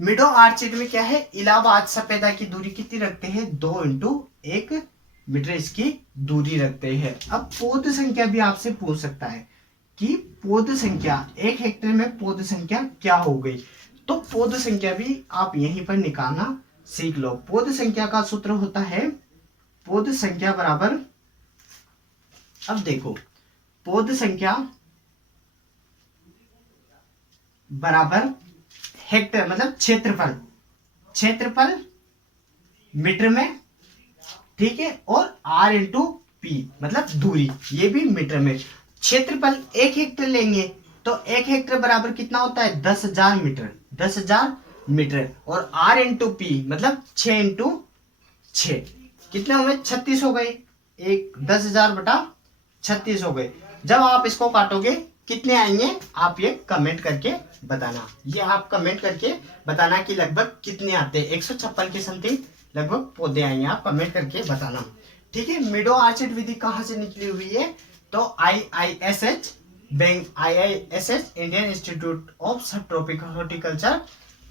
मिडो आर्चिड में क्या है, इलाहाबाद सफेदा की दूरी कितनी रखते हैं? 2 × 1 मीटर इसकी दूरी रखते हैं। अब पौध संख्या भी आपसे पूछ सकता है कि पौध संख्या, 1 हेक्टेयर में पौध संख्या क्या हो गई। तो पौध संख्या भी आप यहीं पर निकालना सीख लो। पौध संख्या का सूत्र होता है पौध संख्या बराबर, अब देखो, पौध संख्या बराबर हेक्टेयर मतलब क्षेत्रफल, क्षेत्रफल मीटर में, ठीक है, और आर इंटू पी मतलब दूरी, ये भी मीटर में। क्षेत्रफल 1 हेक्टेयर लेंगे तो 1 हेक्टेयर बराबर कितना होता है 10,000 मीटर, 10,000 मीटर। और आर इंटू पी मतलब 6 इंटू 6 कितने हो गए 36 हो गए। 10,000 बटा 36 हो गए। जब आप इसको काटोगे कितने आएंगे आप ये कमेंट करके बताना, ये आप कमेंट करके बताना कि लगभग कितने आते हैं। 156 के समथिंग लगभग पौधे आएंगे, आप कमेंट करके बताना, ठीक है। मीडो आर्चिड विधि कहाँ से निकली हुई है, तो IISH bank, IISH Indian Institute of सब ट्रॉपिकल हॉर्टिकल्चर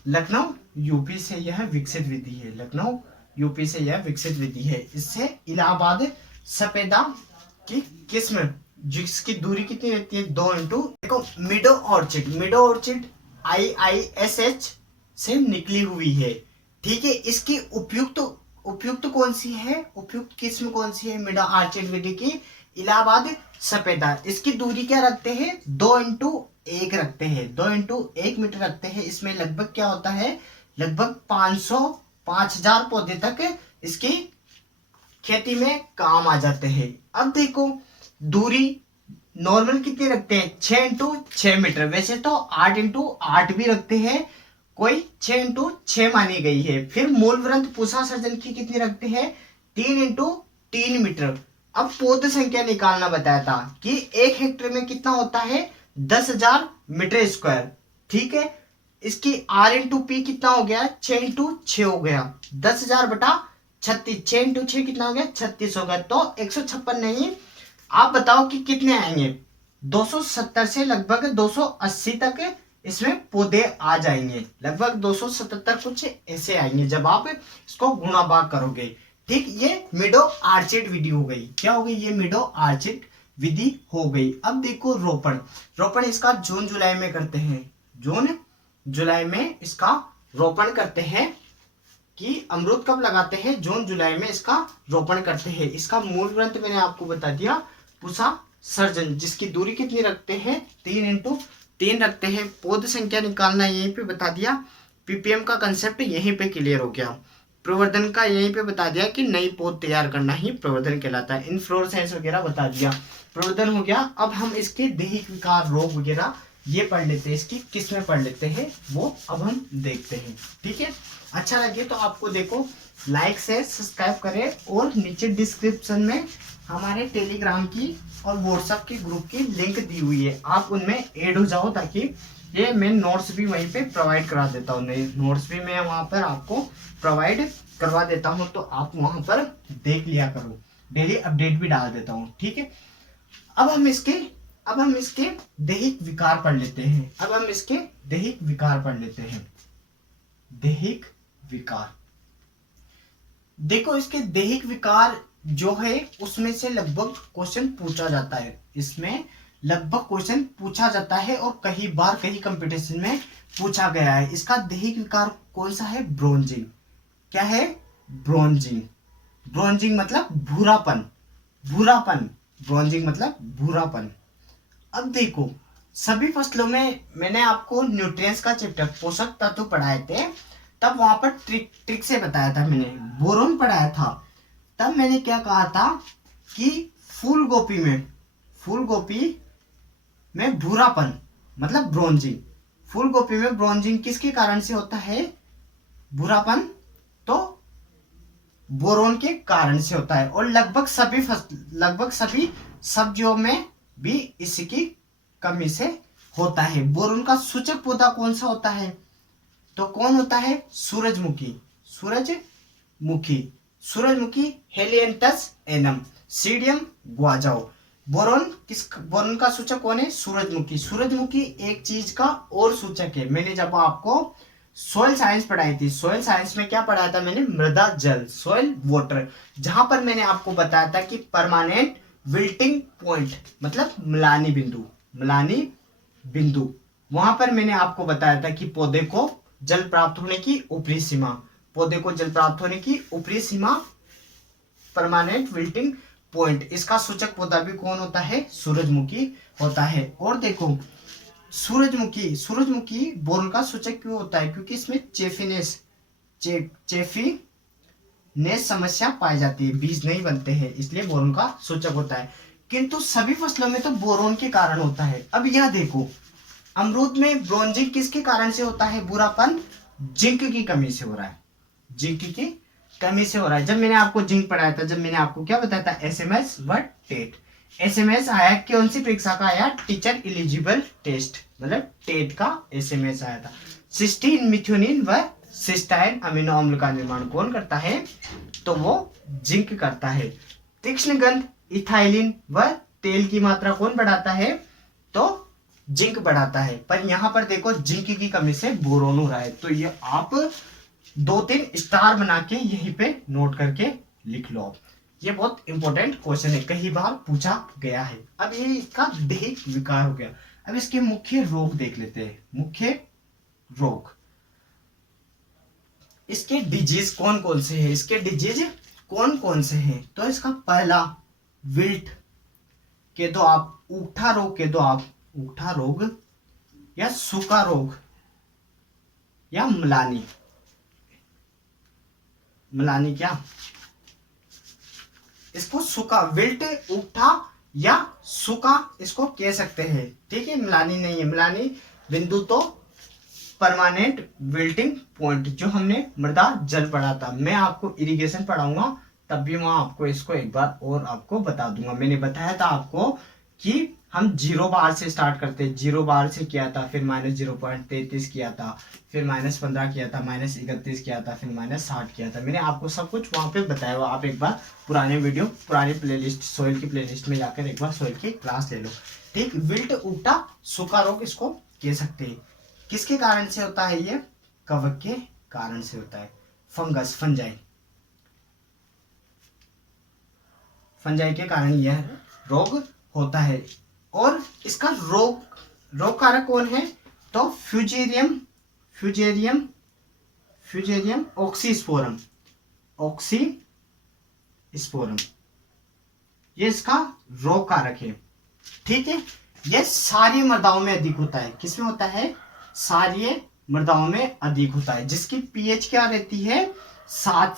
लखनऊ यूपी से यह विकसित विधि है, लखनऊ यूपी से यह विकसित विधि है। इससे इलाहाबाद सफेदा की किस्म जिसकी दूरी कितनी रहती है 2 इंटू, देखो मीडो ऑर्चिड, मीडो ऑर्चिड IISH से निकली हुई है, ठीक है। इसकी उपयुक्त कौन सी है, उपयुक्त किस्म कौन सी है मीडो ऑर्चिड विधि की, इलाहाबाद सफेदा। इसकी दूरी क्या रखते हैं 2 इंटू 1 रखते हैं, 2 इंटू 1 मीटर रखते हैं। इसमें लगभग क्या होता है, लगभग 5,000 पौधे तक इसकी खेती में काम आ जाते हैं। अब देखो दूरी नॉर्मल कितनी रखते हैं 6 इंटू 6 मीटर, वैसे तो 8 इंटू 8 भी रखते हैं, कोई 6 इंटू 6 मानी गई है। फिर मूल वृंत पूषा सर्जन की कितनी रखते हैं 3 इंटू 3 मीटर। अब पौध संख्या निकालना बताया था कि 1 हेक्टेयर में कितना होता है 10,000 मीटर स्क्वायर, ठीक है। इसकी आर इंटू पी कितना हो गया 6 इंटू 6 हो गया, 10,000 बटा 36, 6 इंटू 6 कितना हो गया 36 हो गया। तो 156 नहीं, आप बताओ कि कितने आएंगे 270 से लगभग 280 तक इसमें पौधे आ जाएंगे, लगभग 277 कुछ ऐसे आएंगे जब आप इसको गुणा भाग करोगे, ठीक। ये मीडो आर्चिड विधि हो गई, क्या हो गई ये मीडो आर्चिड विधि हो गई। अब देखो रोपण इसका जून जुलाई में करते हैं, जून जुलाई में इसका रोपण करते हैं। कि अमरूद कब लगाते हैं जून जुलाई में इसका रोपण करते हैं। इसका मूल ग्रंथ मैंने आपको बता दिया पूषा सर्जन, जिसकी दूरी कितनी रखते हैं 3 इंटू 3 रखते हैं। पौध संख्या निकालना यहीं पे बता दिया, PPM का कंसेप्ट यहीं पे क्लियर हो गया। प्रवर्धन का यहीं पे बता दिया कि नई पौध तैयार करना ही प्रवर्धन कहलाता है। इनफ्लोरेसेंस वगैरह बता दिया, प्रवर्धन हो गया। अब हम इसके दैहिक विकार रोग वगैरह ये पढ़ लेते हैं, इसकी किस्में पढ़ लेते हैं, वो अब हम देखते हैं, ठीक है। अच्छा लगे तो आपको देखो लाइक शेयर सब्सक्राइब करें, और नीचे डिस्क्रिप्शन में हमारे टेलीग्राम की और व्हाट्सएप के ग्रुप की लिंक दी हुई है, आप उनमें ऐड हो जाओ, ताकि ये मैं नोट्स भी वहीं पे प्रोवाइड करा देता हूँ, नोट्स भी मैं वहाँ पर आपको प्रोवाइड करवा देता हूँ, तो आप वहाँ पर देख लिया करो, डेली अपडेट भी डाल देता हूँ, ठीक है। अब हम इसके दैहिक विकार पढ़ लेते हैं, दैहिक विकार। देखो इसके दैहिक विकार जो है उसमें से लगभग क्वेश्चन पूछा जाता है, इसमें लगभग क्वेश्चन पूछा जाता है, और कई बार कई कंपटीशन में पूछा गया है। इसका दैहिक विकार कौन सा है ब्रोंजिंग। क्या है ब्रोंजिंग मतलब भूरापन, ब्रोंजिंग मतलब भूरापन। अब देखो सभी फसलों में मैंने आपको न्यूट्रिएंट्स का चैप्टर पोषक तत्व पढ़ाए थे, तब वहां पर ट्रिक से बताया था, मैंने बोरोन पढ़ाया था। तब मैंने क्या कहा था कि फूल गोभी में भूरापन मतलब ब्रोंजिंग, फूल गोभी में ब्रोंजिंग किसके कारण से होता है भूरापन, तो बोरोन के कारण से होता है। और लगभग सभी सब्जियों में भी इसकी कमी से होता है। बोरोन का सूचक पौधा कौन सा होता है, तो कौन होता है सूरजमुखी हेलियंथस एनम, सीडियम ग्वाजाओ। बोरोन का सूचक कौन है सूरजमुखी एक चीज का और सूचक है। मैंने जब आपको सोयल साइंस पढ़ाई थी, सोयल साइंस में क्या पढ़ाया था मैंने मृदा जल, सोयल वाटर, जहां पर मैंने आपको बताया था कि परमानेंट विल्टिंग पॉइंट मतलब म्लानी बिंदु, वहां पर मैंने आपको बताया था कि पौधे को जल प्राप्त होने की ऊपरी सीमा, पौधे को जल प्राप्त होने की ऊपरी सीमा परमानेंट विल्टिंग पॉइंट, इसका सूचक पौधा भी कौन होता है? सूरजमुखी होता है। और देखो सूरजमुखी बोरन का सूचक क्यों होता है? क्योंकि इसमें चेफीनेस समस्या पाई जाती है, बीज नहीं बनते हैं, इसलिए बोरन का सूचक होता है। किंतु सभी फसलों में तो बोरोन के कारण होता है। अब यह देखो अमरूद में ब्रोंजिंग किसके कारण से होता है? बुरापन जिंक की कमी से हो रहा है, जिंक की कमी से हो रहा है। जब मैंने आपको जिंक पढ़ाया था, जब मैंने आपको क्या बताया था? एसएमएस व टेट। एसएमएस आया कौन सी परीक्षा का आया? टीचर एलिजिबल टेस्ट, मतलब टेट का एसएमएस आया था। सिस्टीन मिथ्योनिन व सिस्टाइन अमीनो अम्ल का निर्माण कौन करता है? तो वो जिंक करता है। तीक्ष्ण गंध इथाइलिन व तेल की मात्रा कौन बढ़ाता है? तो जिंक बढ़ाता है। पर यहाँ पर देखो जिंक की कमी से बोरोन हो रहा है, तो ये आप 2-3 स्टार बना के यहीं पे नोट करके लिख लो। ये बहुत इंपॉर्टेंट क्वेश्चन है, कई बार पूछा गया है। अब ये इसका दैहिक विकार हो गया। अब इसके मुख्य रोग देख लेते हैं। मुख्य रोग, इसके डिजीज कौन कौन से हैं? इसके डिजीज कौन कौन से हैं? तो इसका पहला विल्ट के दो आप, ऊठा रोग के दो आप, ऊठा रोग या सूखा रोग या म्लानी, म्लानी क्या? इसको सूखा, विल्ट, ऊठा या सूखा इसको कह सकते हैं, ठीक है। म्लानी नहीं है, म्लानी बिंदु तो परमानेंट विल्टिंग पॉइंट जो हमने मृदा जल पढ़ा था। मैं आपको इरिगेशन पढ़ाऊंगा तब भी मैं आपको इसको एक बार और आपको बता दूंगा। मैंने बताया था आपको कि हम 0 बार से स्टार्ट करते हैं, 0 बार से किया था, फिर -0.33 किया था, फिर -15 किया था, -31 किया था, फिर -60 किया था। मैंने आपको सब कुछ वहां पे बताया हुआ। आप एक बार पुराने वीडियो, पुरानी प्लेलिस्ट, सोइल की प्लेलिस्ट में जाकर एक बार सोइल की क्लास ले लो, ठीक। विल्ट, ऊठा, सूखा रोग इसको कह सकते हैं। किसके कारण से होता है? ये कवक के कारण से होता है। फंगस, फंजाई के कारण यह रोग होता है। और इसका रोग कारक कौन है? तो फ्यूजेरियम ऑक्सीस्पोरम, ये इसका रोग कारक है, ठीक है। ये सारी मृदाओं में अधिक होता है। किसमें होता है? सारी मृदाओं में अधिक होता है, जिसकी पीएच क्या रहती है? 7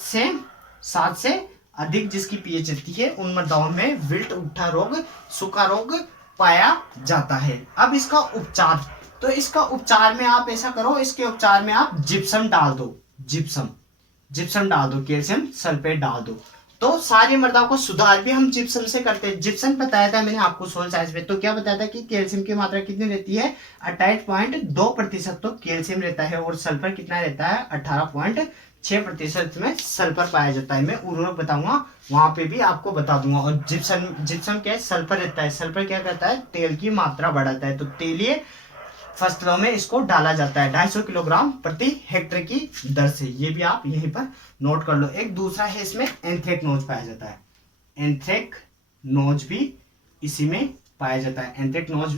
से अधिक जिसकी पीएच रहती है, उन मृदाओं में विल्ट, ऊठा रोग, सूखा रोग पाया जाता है। अब इसका उपचार, तो इसका उपचार में आप ऐसा करो, इसके उपचार में आप जिप्सम डाल दो, जिप्सम डाल दो, कैल्शियम सल्फेट डाल दो, तो सारी मृदाओं को सुधार भी हम जिप्सम से करते हैं। जिप्सम बताया था मैंने आपको सोल साइंस में, तो क्या बताया था कि कैल्शियम की मात्रा कितनी रहती है? 28.2% तो कैल्शियम रहता है, और सल्फर कितना रहता है? 18.6% में सल्फर पाया जाता है। मैं उर्वरक बताऊंगा वहां पे भी आपको बता दूंगा। और जिप्सम क्या है? सल्फर रहता है। सल्फर क्या करता है? तेल की मात्रा बढ़ाता है, तो तेलीय फसलों में इसको डाला जाता है 250 किलोग्राम प्रति हेक्टेयर की दर से। ये भी आप यहीं पर नोट कर लो। एक दूसरा है, इसमें एंथ्रेक्नोज पाया जाता है, एंथ्रेक्नोज भी इसी में पाया जाता है, एंथ्रेक्नोज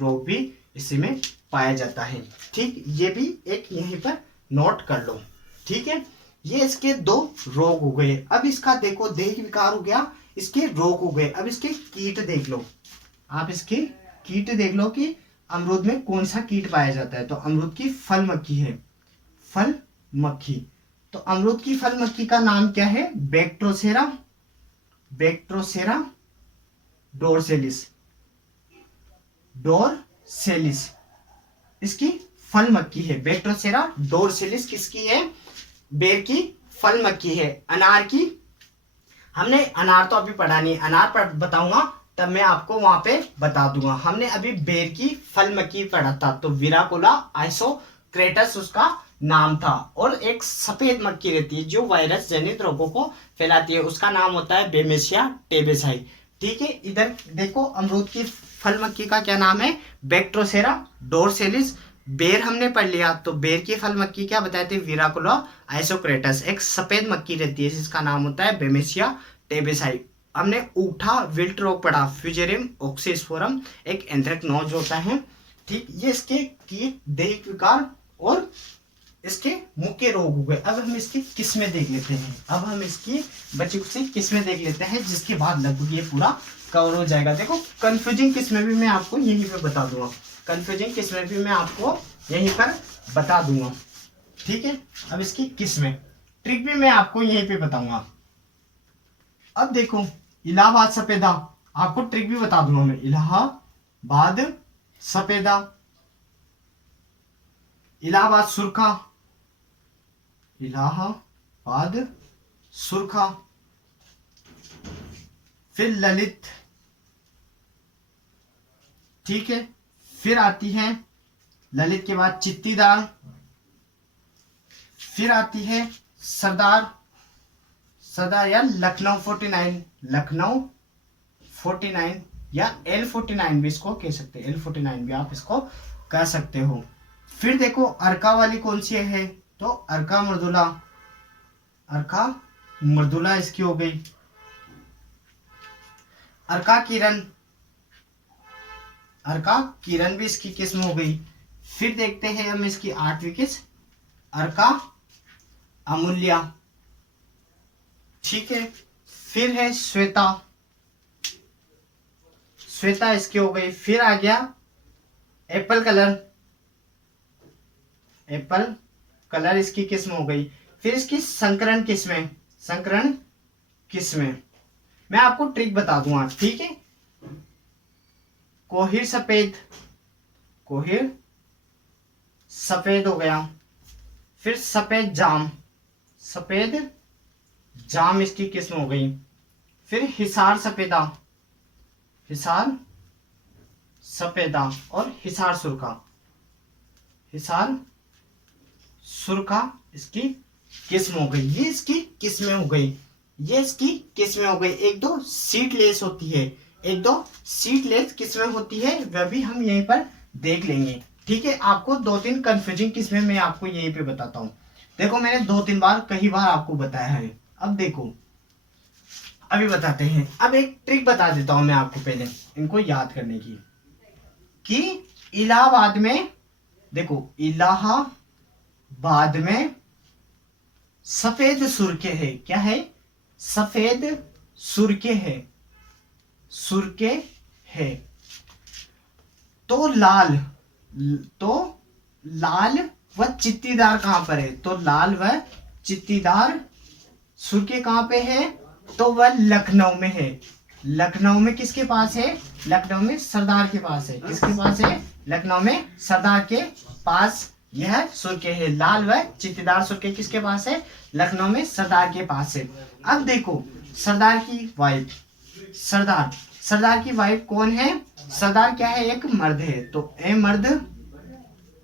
रोग भी इसी में पाया जाता है, ठीक। ये भी एक यहीं पर नोट कर लो, ठीक है। ये इसके 2 रोग हो गए। अब इसका देखो देह विकार हो गया, इसके रोग हो गए। अब इसके कीट देख लो, आप इसके कीट देख लो कि अमरूद में कौन सा कीट पाया जाता है। तो अमरूद की फल मक्खी है, फल मक्खी। तो अमरूद की फल मक्खी का नाम क्या है? बैक्ट्रोसेरा डोरसेलिस इसकी फल मक्खी है। बैक्ट्रोसेरा डोरसेलिस किसकी है? बेर की फल मक्खी है। अनार की, हमने अनार तो अभी पढ़ा नहीं, अनार पर बताऊंगा तब मैं आपको वहां पे बता दूंगा। हमने अभी बेर की फल मक्खी पढ़ा था, तो विराकुला आइसोक्रेटस उसका नाम था। और एक सफेद मक्खी रहती है जो वायरस जनित रोगों को फैलाती है, उसका नाम होता है बेमेसिया टेबेसाई, ठीक है। इधर देखो अमरूद की फल मक्खी का क्या नाम है? बैक्ट्रोसेरा डोरसेलिस। बेर हमने पढ़ लिया, तो बेर की फल मक्खी क्या बताए थे? विराकुला आइसोक्रेटस। एक सफेद मक्खी रहती है जिसका नाम होता है बेमेसिया टेबेसाई। हमने ऊठा विल्ट रोग पढ़ा, फ्यूजेरियम ऑक्सीस्पोरम एक एंथ्रेक्नोज होता है। ठीक, ये इसके कीट, दैहिक विकार और इसके मुख्य रोग हो गए। अब हम इसकी किस्में देख लेते हैं। अब हम इसकी बची कुछ किस्में देख लेते हैं, जिसके बाद लगभग ये पूरा कवर हो जाएगा। देखो कंफ्यूजिंग किस्में भी मैं आपको यहीं पे बता दूंगा, कंफ्यूजिंग किस्में भी मैं आपको यहीं पर बता दूंगा। ठीक है, अब इसकी किस्में, ट्रिक भी मैं आपको यहीं पे बताऊंगा। अब देखो इलाहाबाद सफेदा, आपको ट्रिक भी बता दूंगा मैं। इलाहाबाद सफेदा, इलाहाबाद सुरखा, इलाहाबाद सुरखा, फिर ललित। ठीक है, फिर आती है ललित के बाद चित्तीदार, फिर आती है सरदार, सरदार या लखनऊ 49, लखनऊ 49 या L49 भी इसको कह सकते हैं, L49 भी आप इसको कह सकते हो। फिर देखो अर्का वाली कौन सी है, तो अर्का मृदुला, अर्का मृदुला इसकी हो गई। अर्का किरण, अर्का किरण भी इसकी किस्म हो गई। फिर देखते हैं हम इसकी 8वीं किस्म, अर्का अमूल्या। ठीक है, फिर है श्वेता, श्वेता इसकी हो गई। फिर आ गया एप्पल कलर, एप्पल कलर इसकी किस्म हो गई। फिर इसकी संकरण किस्में, संकरण किस्में मैं आपको ट्रिक बता दूंगा। ठीक है, कोहिर सफेद, कोहिर सफेद हो गया। फिर सफेद जाम, सफेद जाम इसकी किस्म हो गई। फिर हिसार सफेदा, हिसार सफेदा और हिसार सुरखा, हिसार सुरखा इसकी किस्म हो गई। ये इसकी किस्में हो गई, ये इसकी किस्में हो गई। एक दो सीडलेस होती है, एक दो सीडलेस किस्में होती है, वह भी हम यहीं पर देख लेंगे। ठीक है, आपको 2-3 कंफ्यूजिंग किस्में मैं आपको यहीं पे बताता हूँ। देखो मैंने 2-3 बार, कई बार आपको बताया है। अब देखो अभी बताते हैं। अब एक ट्रिक बता देता हूं मैं आपको पहले इनको याद करने की, कि इलाहाबाद में, देखो इलाहाबाद में सफेद सुर्खे है। क्या है? सफेद सुर्खे है, सुर्खे है। तो लाल, तो लाल व चित्तीदार कहां पर है? तो लाल व चित्तीदार सुर्खे कहां पे है? तो वह लखनऊ में है। लखनऊ में किसके पास है? लखनऊ में सरदार के पास है। किसके पास है? लखनऊ में सरदार के पास यह सुर्खे है। लाल व चित्तीदार सुर्खे किसके पास है? लखनऊ में सरदार के पास है। अब देखो सरदार की वाइफ, सरदार, सरदार की वाइफ कौन है? सरदार क्या है? एक मर्द है। तो ए मर्द,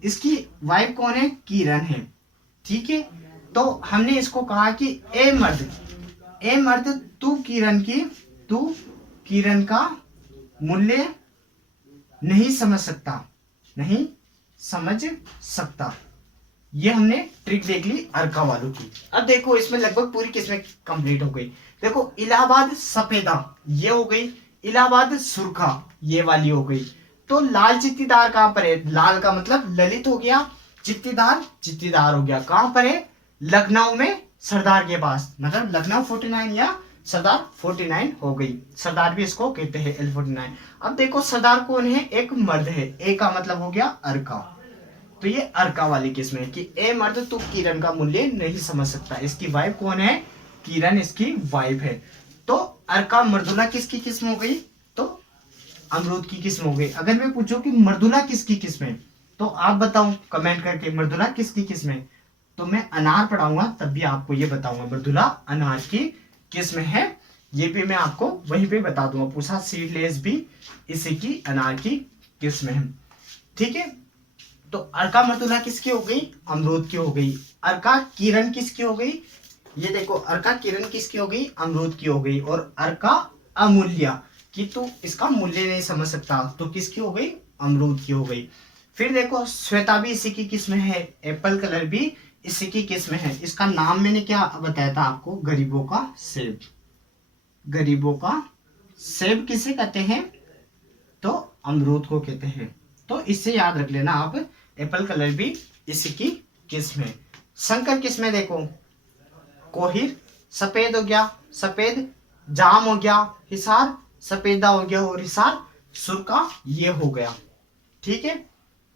इसकी वाइफ कौन है? किरण है। ठीक है, तो हमने इसको कहा कि ए मर्द, ए मर्द तू किरण की, तू किरण का मूल्य नहीं समझ सकता, नहीं समझ सकता। ये हमने ट्रिक देख ली अर्का वालों की। अब देखो इसमें लगभग पूरी किस्में कंप्लीट हो गई। देखो इलाहाबाद सफेदा ये हो गई, इलाहाबाद सुरखा ये वाली हो गई। तो लाल चित्तीदार कहां पर है? लाल का मतलब ललित हो गया, चित्तीदार चित्तीदार हो गया। कहां पर है? लखनऊ में सरदार के पास, मतलब लखनऊ 49 या सरदार 49 हो गई। सरदार भी इसको कहते हैं L49। अब देखो सरदार कौन है? एक मर्द है। ए का मतलब हो गया अर्का। तो ये अर्का वाली किस्म है कि ए मर्द तो किरण का मूल्य नहीं समझ सकता। इसकी वाइफ कौन है? किरण इसकी वाइफ है। तो अर्का मर्दुला किसकी किस्म हो गई? तो अमरूद की किस्म हो गई। अगर मैं पूछूं कि मर्दुला किसकी किस्म है, तो आप बताओ कमेंट करके मर्दुला किसकी किस्म है। तो मैं अनार पढ़ाऊंगा तब भी आपको ये बताऊंगा मृदुला अनार की किस्म है। ये भी मैं आपको वहीं पे बता दूंगा। पूछा सीडलेस भी इसी की अनार की किस्म है। ठीक है, तो अर्का मृदुला किसकी हो गई? अमरूद की हो गई। अर्का किरण किसकी हो गई? ये देखो अर्का किरण किसकी हो गई? अमरूद की हो गई। और अर्का अमूल्य कि तू इसका मूल्य नहीं समझ सकता, तो किसकी हो गई? अमरूद की हो गई। फिर देखो श्वेता भी इसी की किस्म है, एप्पल कलर भी इसी की किस्म है। इसका नाम मैंने क्या बताया था आपको? गरीबों का सेब। गरीबों का। सेब किसे कहते हैं? तो अमरूद को कहते हैं। तो इससे याद रख लेना आप, एप्पल कलर भी इसी की किस्म है। संकर किस्में देखो, कोहिर सफेद हो गया, सफेद जाम हो गया, हिसार सफेदा हो गया, और हिसार सुरका ये हो गया। ठीक है,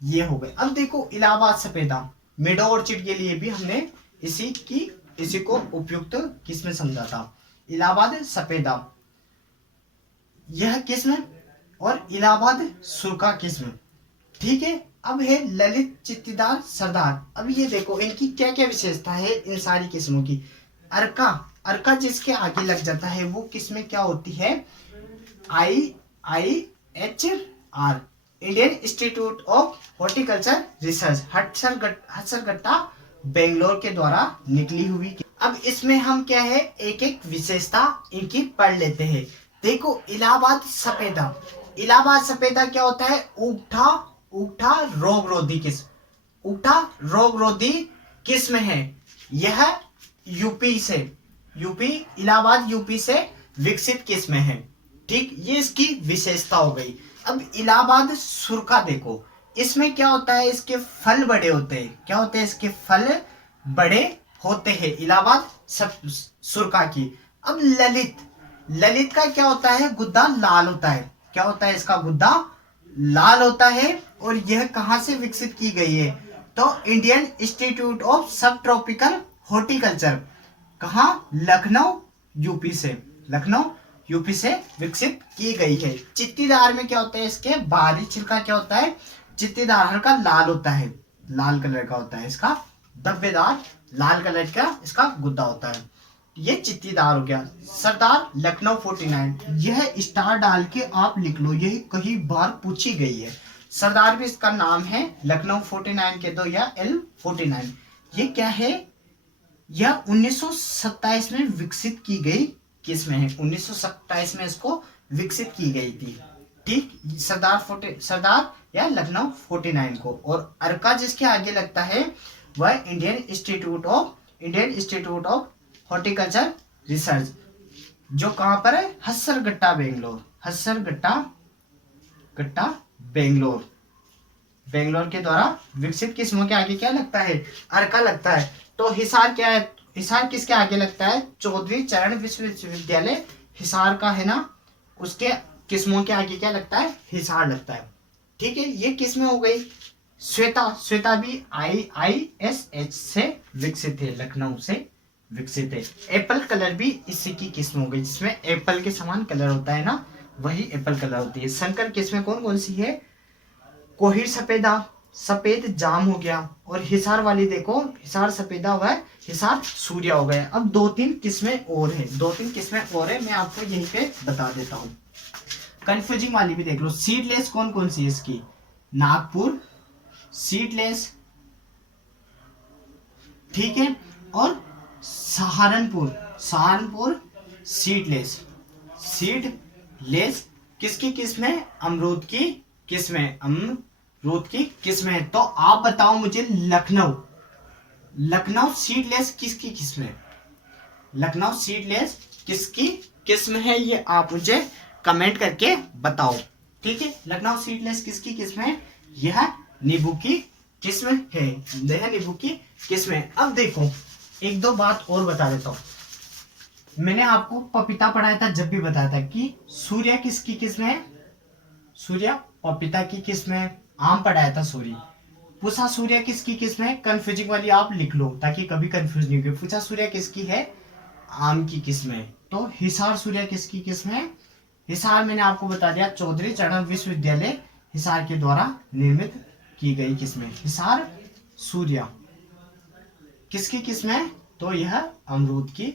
ये हो गए। अब देखो इलाहाबाद सफेदा, मेडो ऑर्चिड के लिए भी हमने इसी को उपयुक्त किस्म समझा था। इलाहाबाद सफेदा यह किस्म, और इलाहाबाद सुरका किस्म। ठीक है, अब है ललित चित्तीदार सरदार। अब ये देखो इनकी क्या क्या विशेषता है इन सारी किस्मों की। अर्का, अर्का जिसके आगे लग जाता है वो किस्में क्या होती है? IIHR, Indian Institute of Horticulture Research, Hesaraghatta Bangalore के द्वारा निकली हुई। अब इसमें हम क्या है, एक एक विशेषता इनकी पढ़ लेते हैं। देखो इलाहाबाद सफेदा, इलाहाबाद सफेदा क्या होता है? उगठा रोगरोधी किस्म, उगठा रोगरोधी किस्म है। यह इलाहाबाद यूपी से विकसित किस्म है। ठीक, ये इसकी विशेषता हो गई। अब इलाहाबाद सुरखा देखो, इसमें क्या होता है? इसके फल बड़े होते हैं। क्या होते हैं? इसके फल बड़े होते हैं, इलाहाबाद सुरखा की। अब ललित का क्या होता है? गुद्दा लाल होता है। क्या होता है? इसका गुद्दा लाल होता है। और यह कहां से विकसित की गई है? तो इंडियन इंस्टीट्यूट ऑफ सब ट्रॉपिकल हॉर्टिकल्चर, कहा? लखनऊ यूपी से, लखनऊ यूपी से विकसित की गई है। चित्तीदार में क्या होता है? इसके बाहरी छिलका क्या होता है? चित्तीदार हल्का लाल होता है, लाल कलर का होता है इसका, धब्बेदार लाल कलर का इसका गुद्दा होता है। ये चित्तीदार हो गया। सरदार लखनऊ 49, यह स्टार डाल के आप लिख लो, यही कई बार पूछी गई है। सरदार भी इसका नाम है, लखनऊ 49 के दो, या L49। ये क्या है? यह 1927 में विकसित की गई किस्म है। 1927 में इसको विकसित की गई थी। ठीक, सरदार या लखनऊ 49 को। और अर्का जिसके आगे लगता है वह Indian Institute of Horticulture research, जो कहां पर है? हस्सरगट्टा बेंगलोर, बेंगलोर के द्वारा विकसित किस्मों के आगे क्या लगता है? अर्का लगता है। तो हिसार क्या है? हिसार किसके आगे लगता है? चौधरी चरण विश्वविद्यालय हिसार का है ना, उसके किस्मों के आगे क्या लगता है? हिसार लगता है। ठीक है, ये किस्में हो गई। श्वेता भी IISH से विकसित है, लखनऊ से विकसित है। एप्पल कलर भी इसी की किस्म हो गई, जिसमें एप्पल के समान कलर होता है ना, वही एप्पल कलर होती है। संकर किस्में कौन कौन सी है? कोहिर सफेदा, सफेद जाम हो गया। और हिसार वाली देखो, हिसार सफेदा हुआ है, हिसार सूर्या हो गया। अब दो तीन किस्में और है, मैं आपको यहीं पे बता देता हूँ। कंफ्यूजिंग वाली भी देख लो। सीडलेस कौन कौन सी है इसकी? नागपुर सीडलेस, ठीक है, और सहारनपुर सीडलेस किसकी किस्म है? अमरूद की किस्म है। तो आप बताओ मुझे, लखनऊ सीडलेस किसकी किस्म है? लखनऊ सीडलेस किसकी किस्म है? ये आप मुझे कमेंट करके बताओ। ठीक है, लखनऊ सीडलेस किसकी किस्म है? यह नींबू की किस्म है, अब देखो एक दो बात और बता देता हूँ। मैंने आपको पपीता पढ़ाया था, जब भी बताया था कि सूर्या किसकी किस्म है? सूर्या पपीता की किस्म है। आम पढ़ाया था, पूसा सूर्या किसकी किस्म है? कंफ्यूजिंग वाली आप लिख लो ताकि कभी कंफ्यूज नहीं हो। पूसा सूर्या किसकी है? आम की किस्म है। तो हिसार सूर्या किसकी किस्म है? हिसार मैंने आपको बता दिया, चौधरी चरण विश्वविद्यालय हिसार के द्वारा निर्मित की गई किस्म है। हिसार सूर्या किसकी किस्म है? तो यह अमरूद की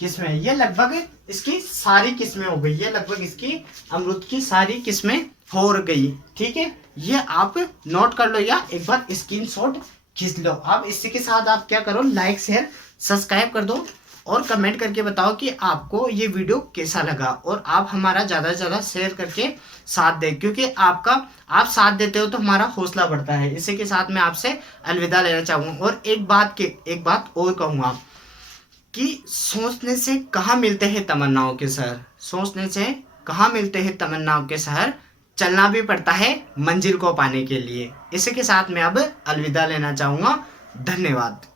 किस्म है। ये लगभग इसकी सारी किस्में हो गई, इसकी अमरूद की सारी किस्में हो गई। ठीक है, ये आप नोट कर लो या एक बार स्क्रीनशॉट खींच लो। आप इसी के साथ आप क्या करो, लाइक शेयर सब्सक्राइब कर दो और कमेंट करके बताओ कि आपको ये वीडियो कैसा लगा। और आप हमारा ज़्यादा से ज़्यादा शेयर करके साथ दें, क्योंकि आप साथ देते हो तो हमारा हौसला बढ़ता है। इसी के साथ मैं आपसे अलविदा लेना चाहूँगा। और एक बात और कहूँगा, कि सोचने से कहाँ मिलते हैं तमन्नाओं के शहर, सोचने से कहाँ मिलते हैं तमन्नाओं के शहर, चलना भी पड़ता है मंजिल को पाने के लिए। इसी के साथ मैं अब अलविदा लेना चाहूँगा। धन्यवाद।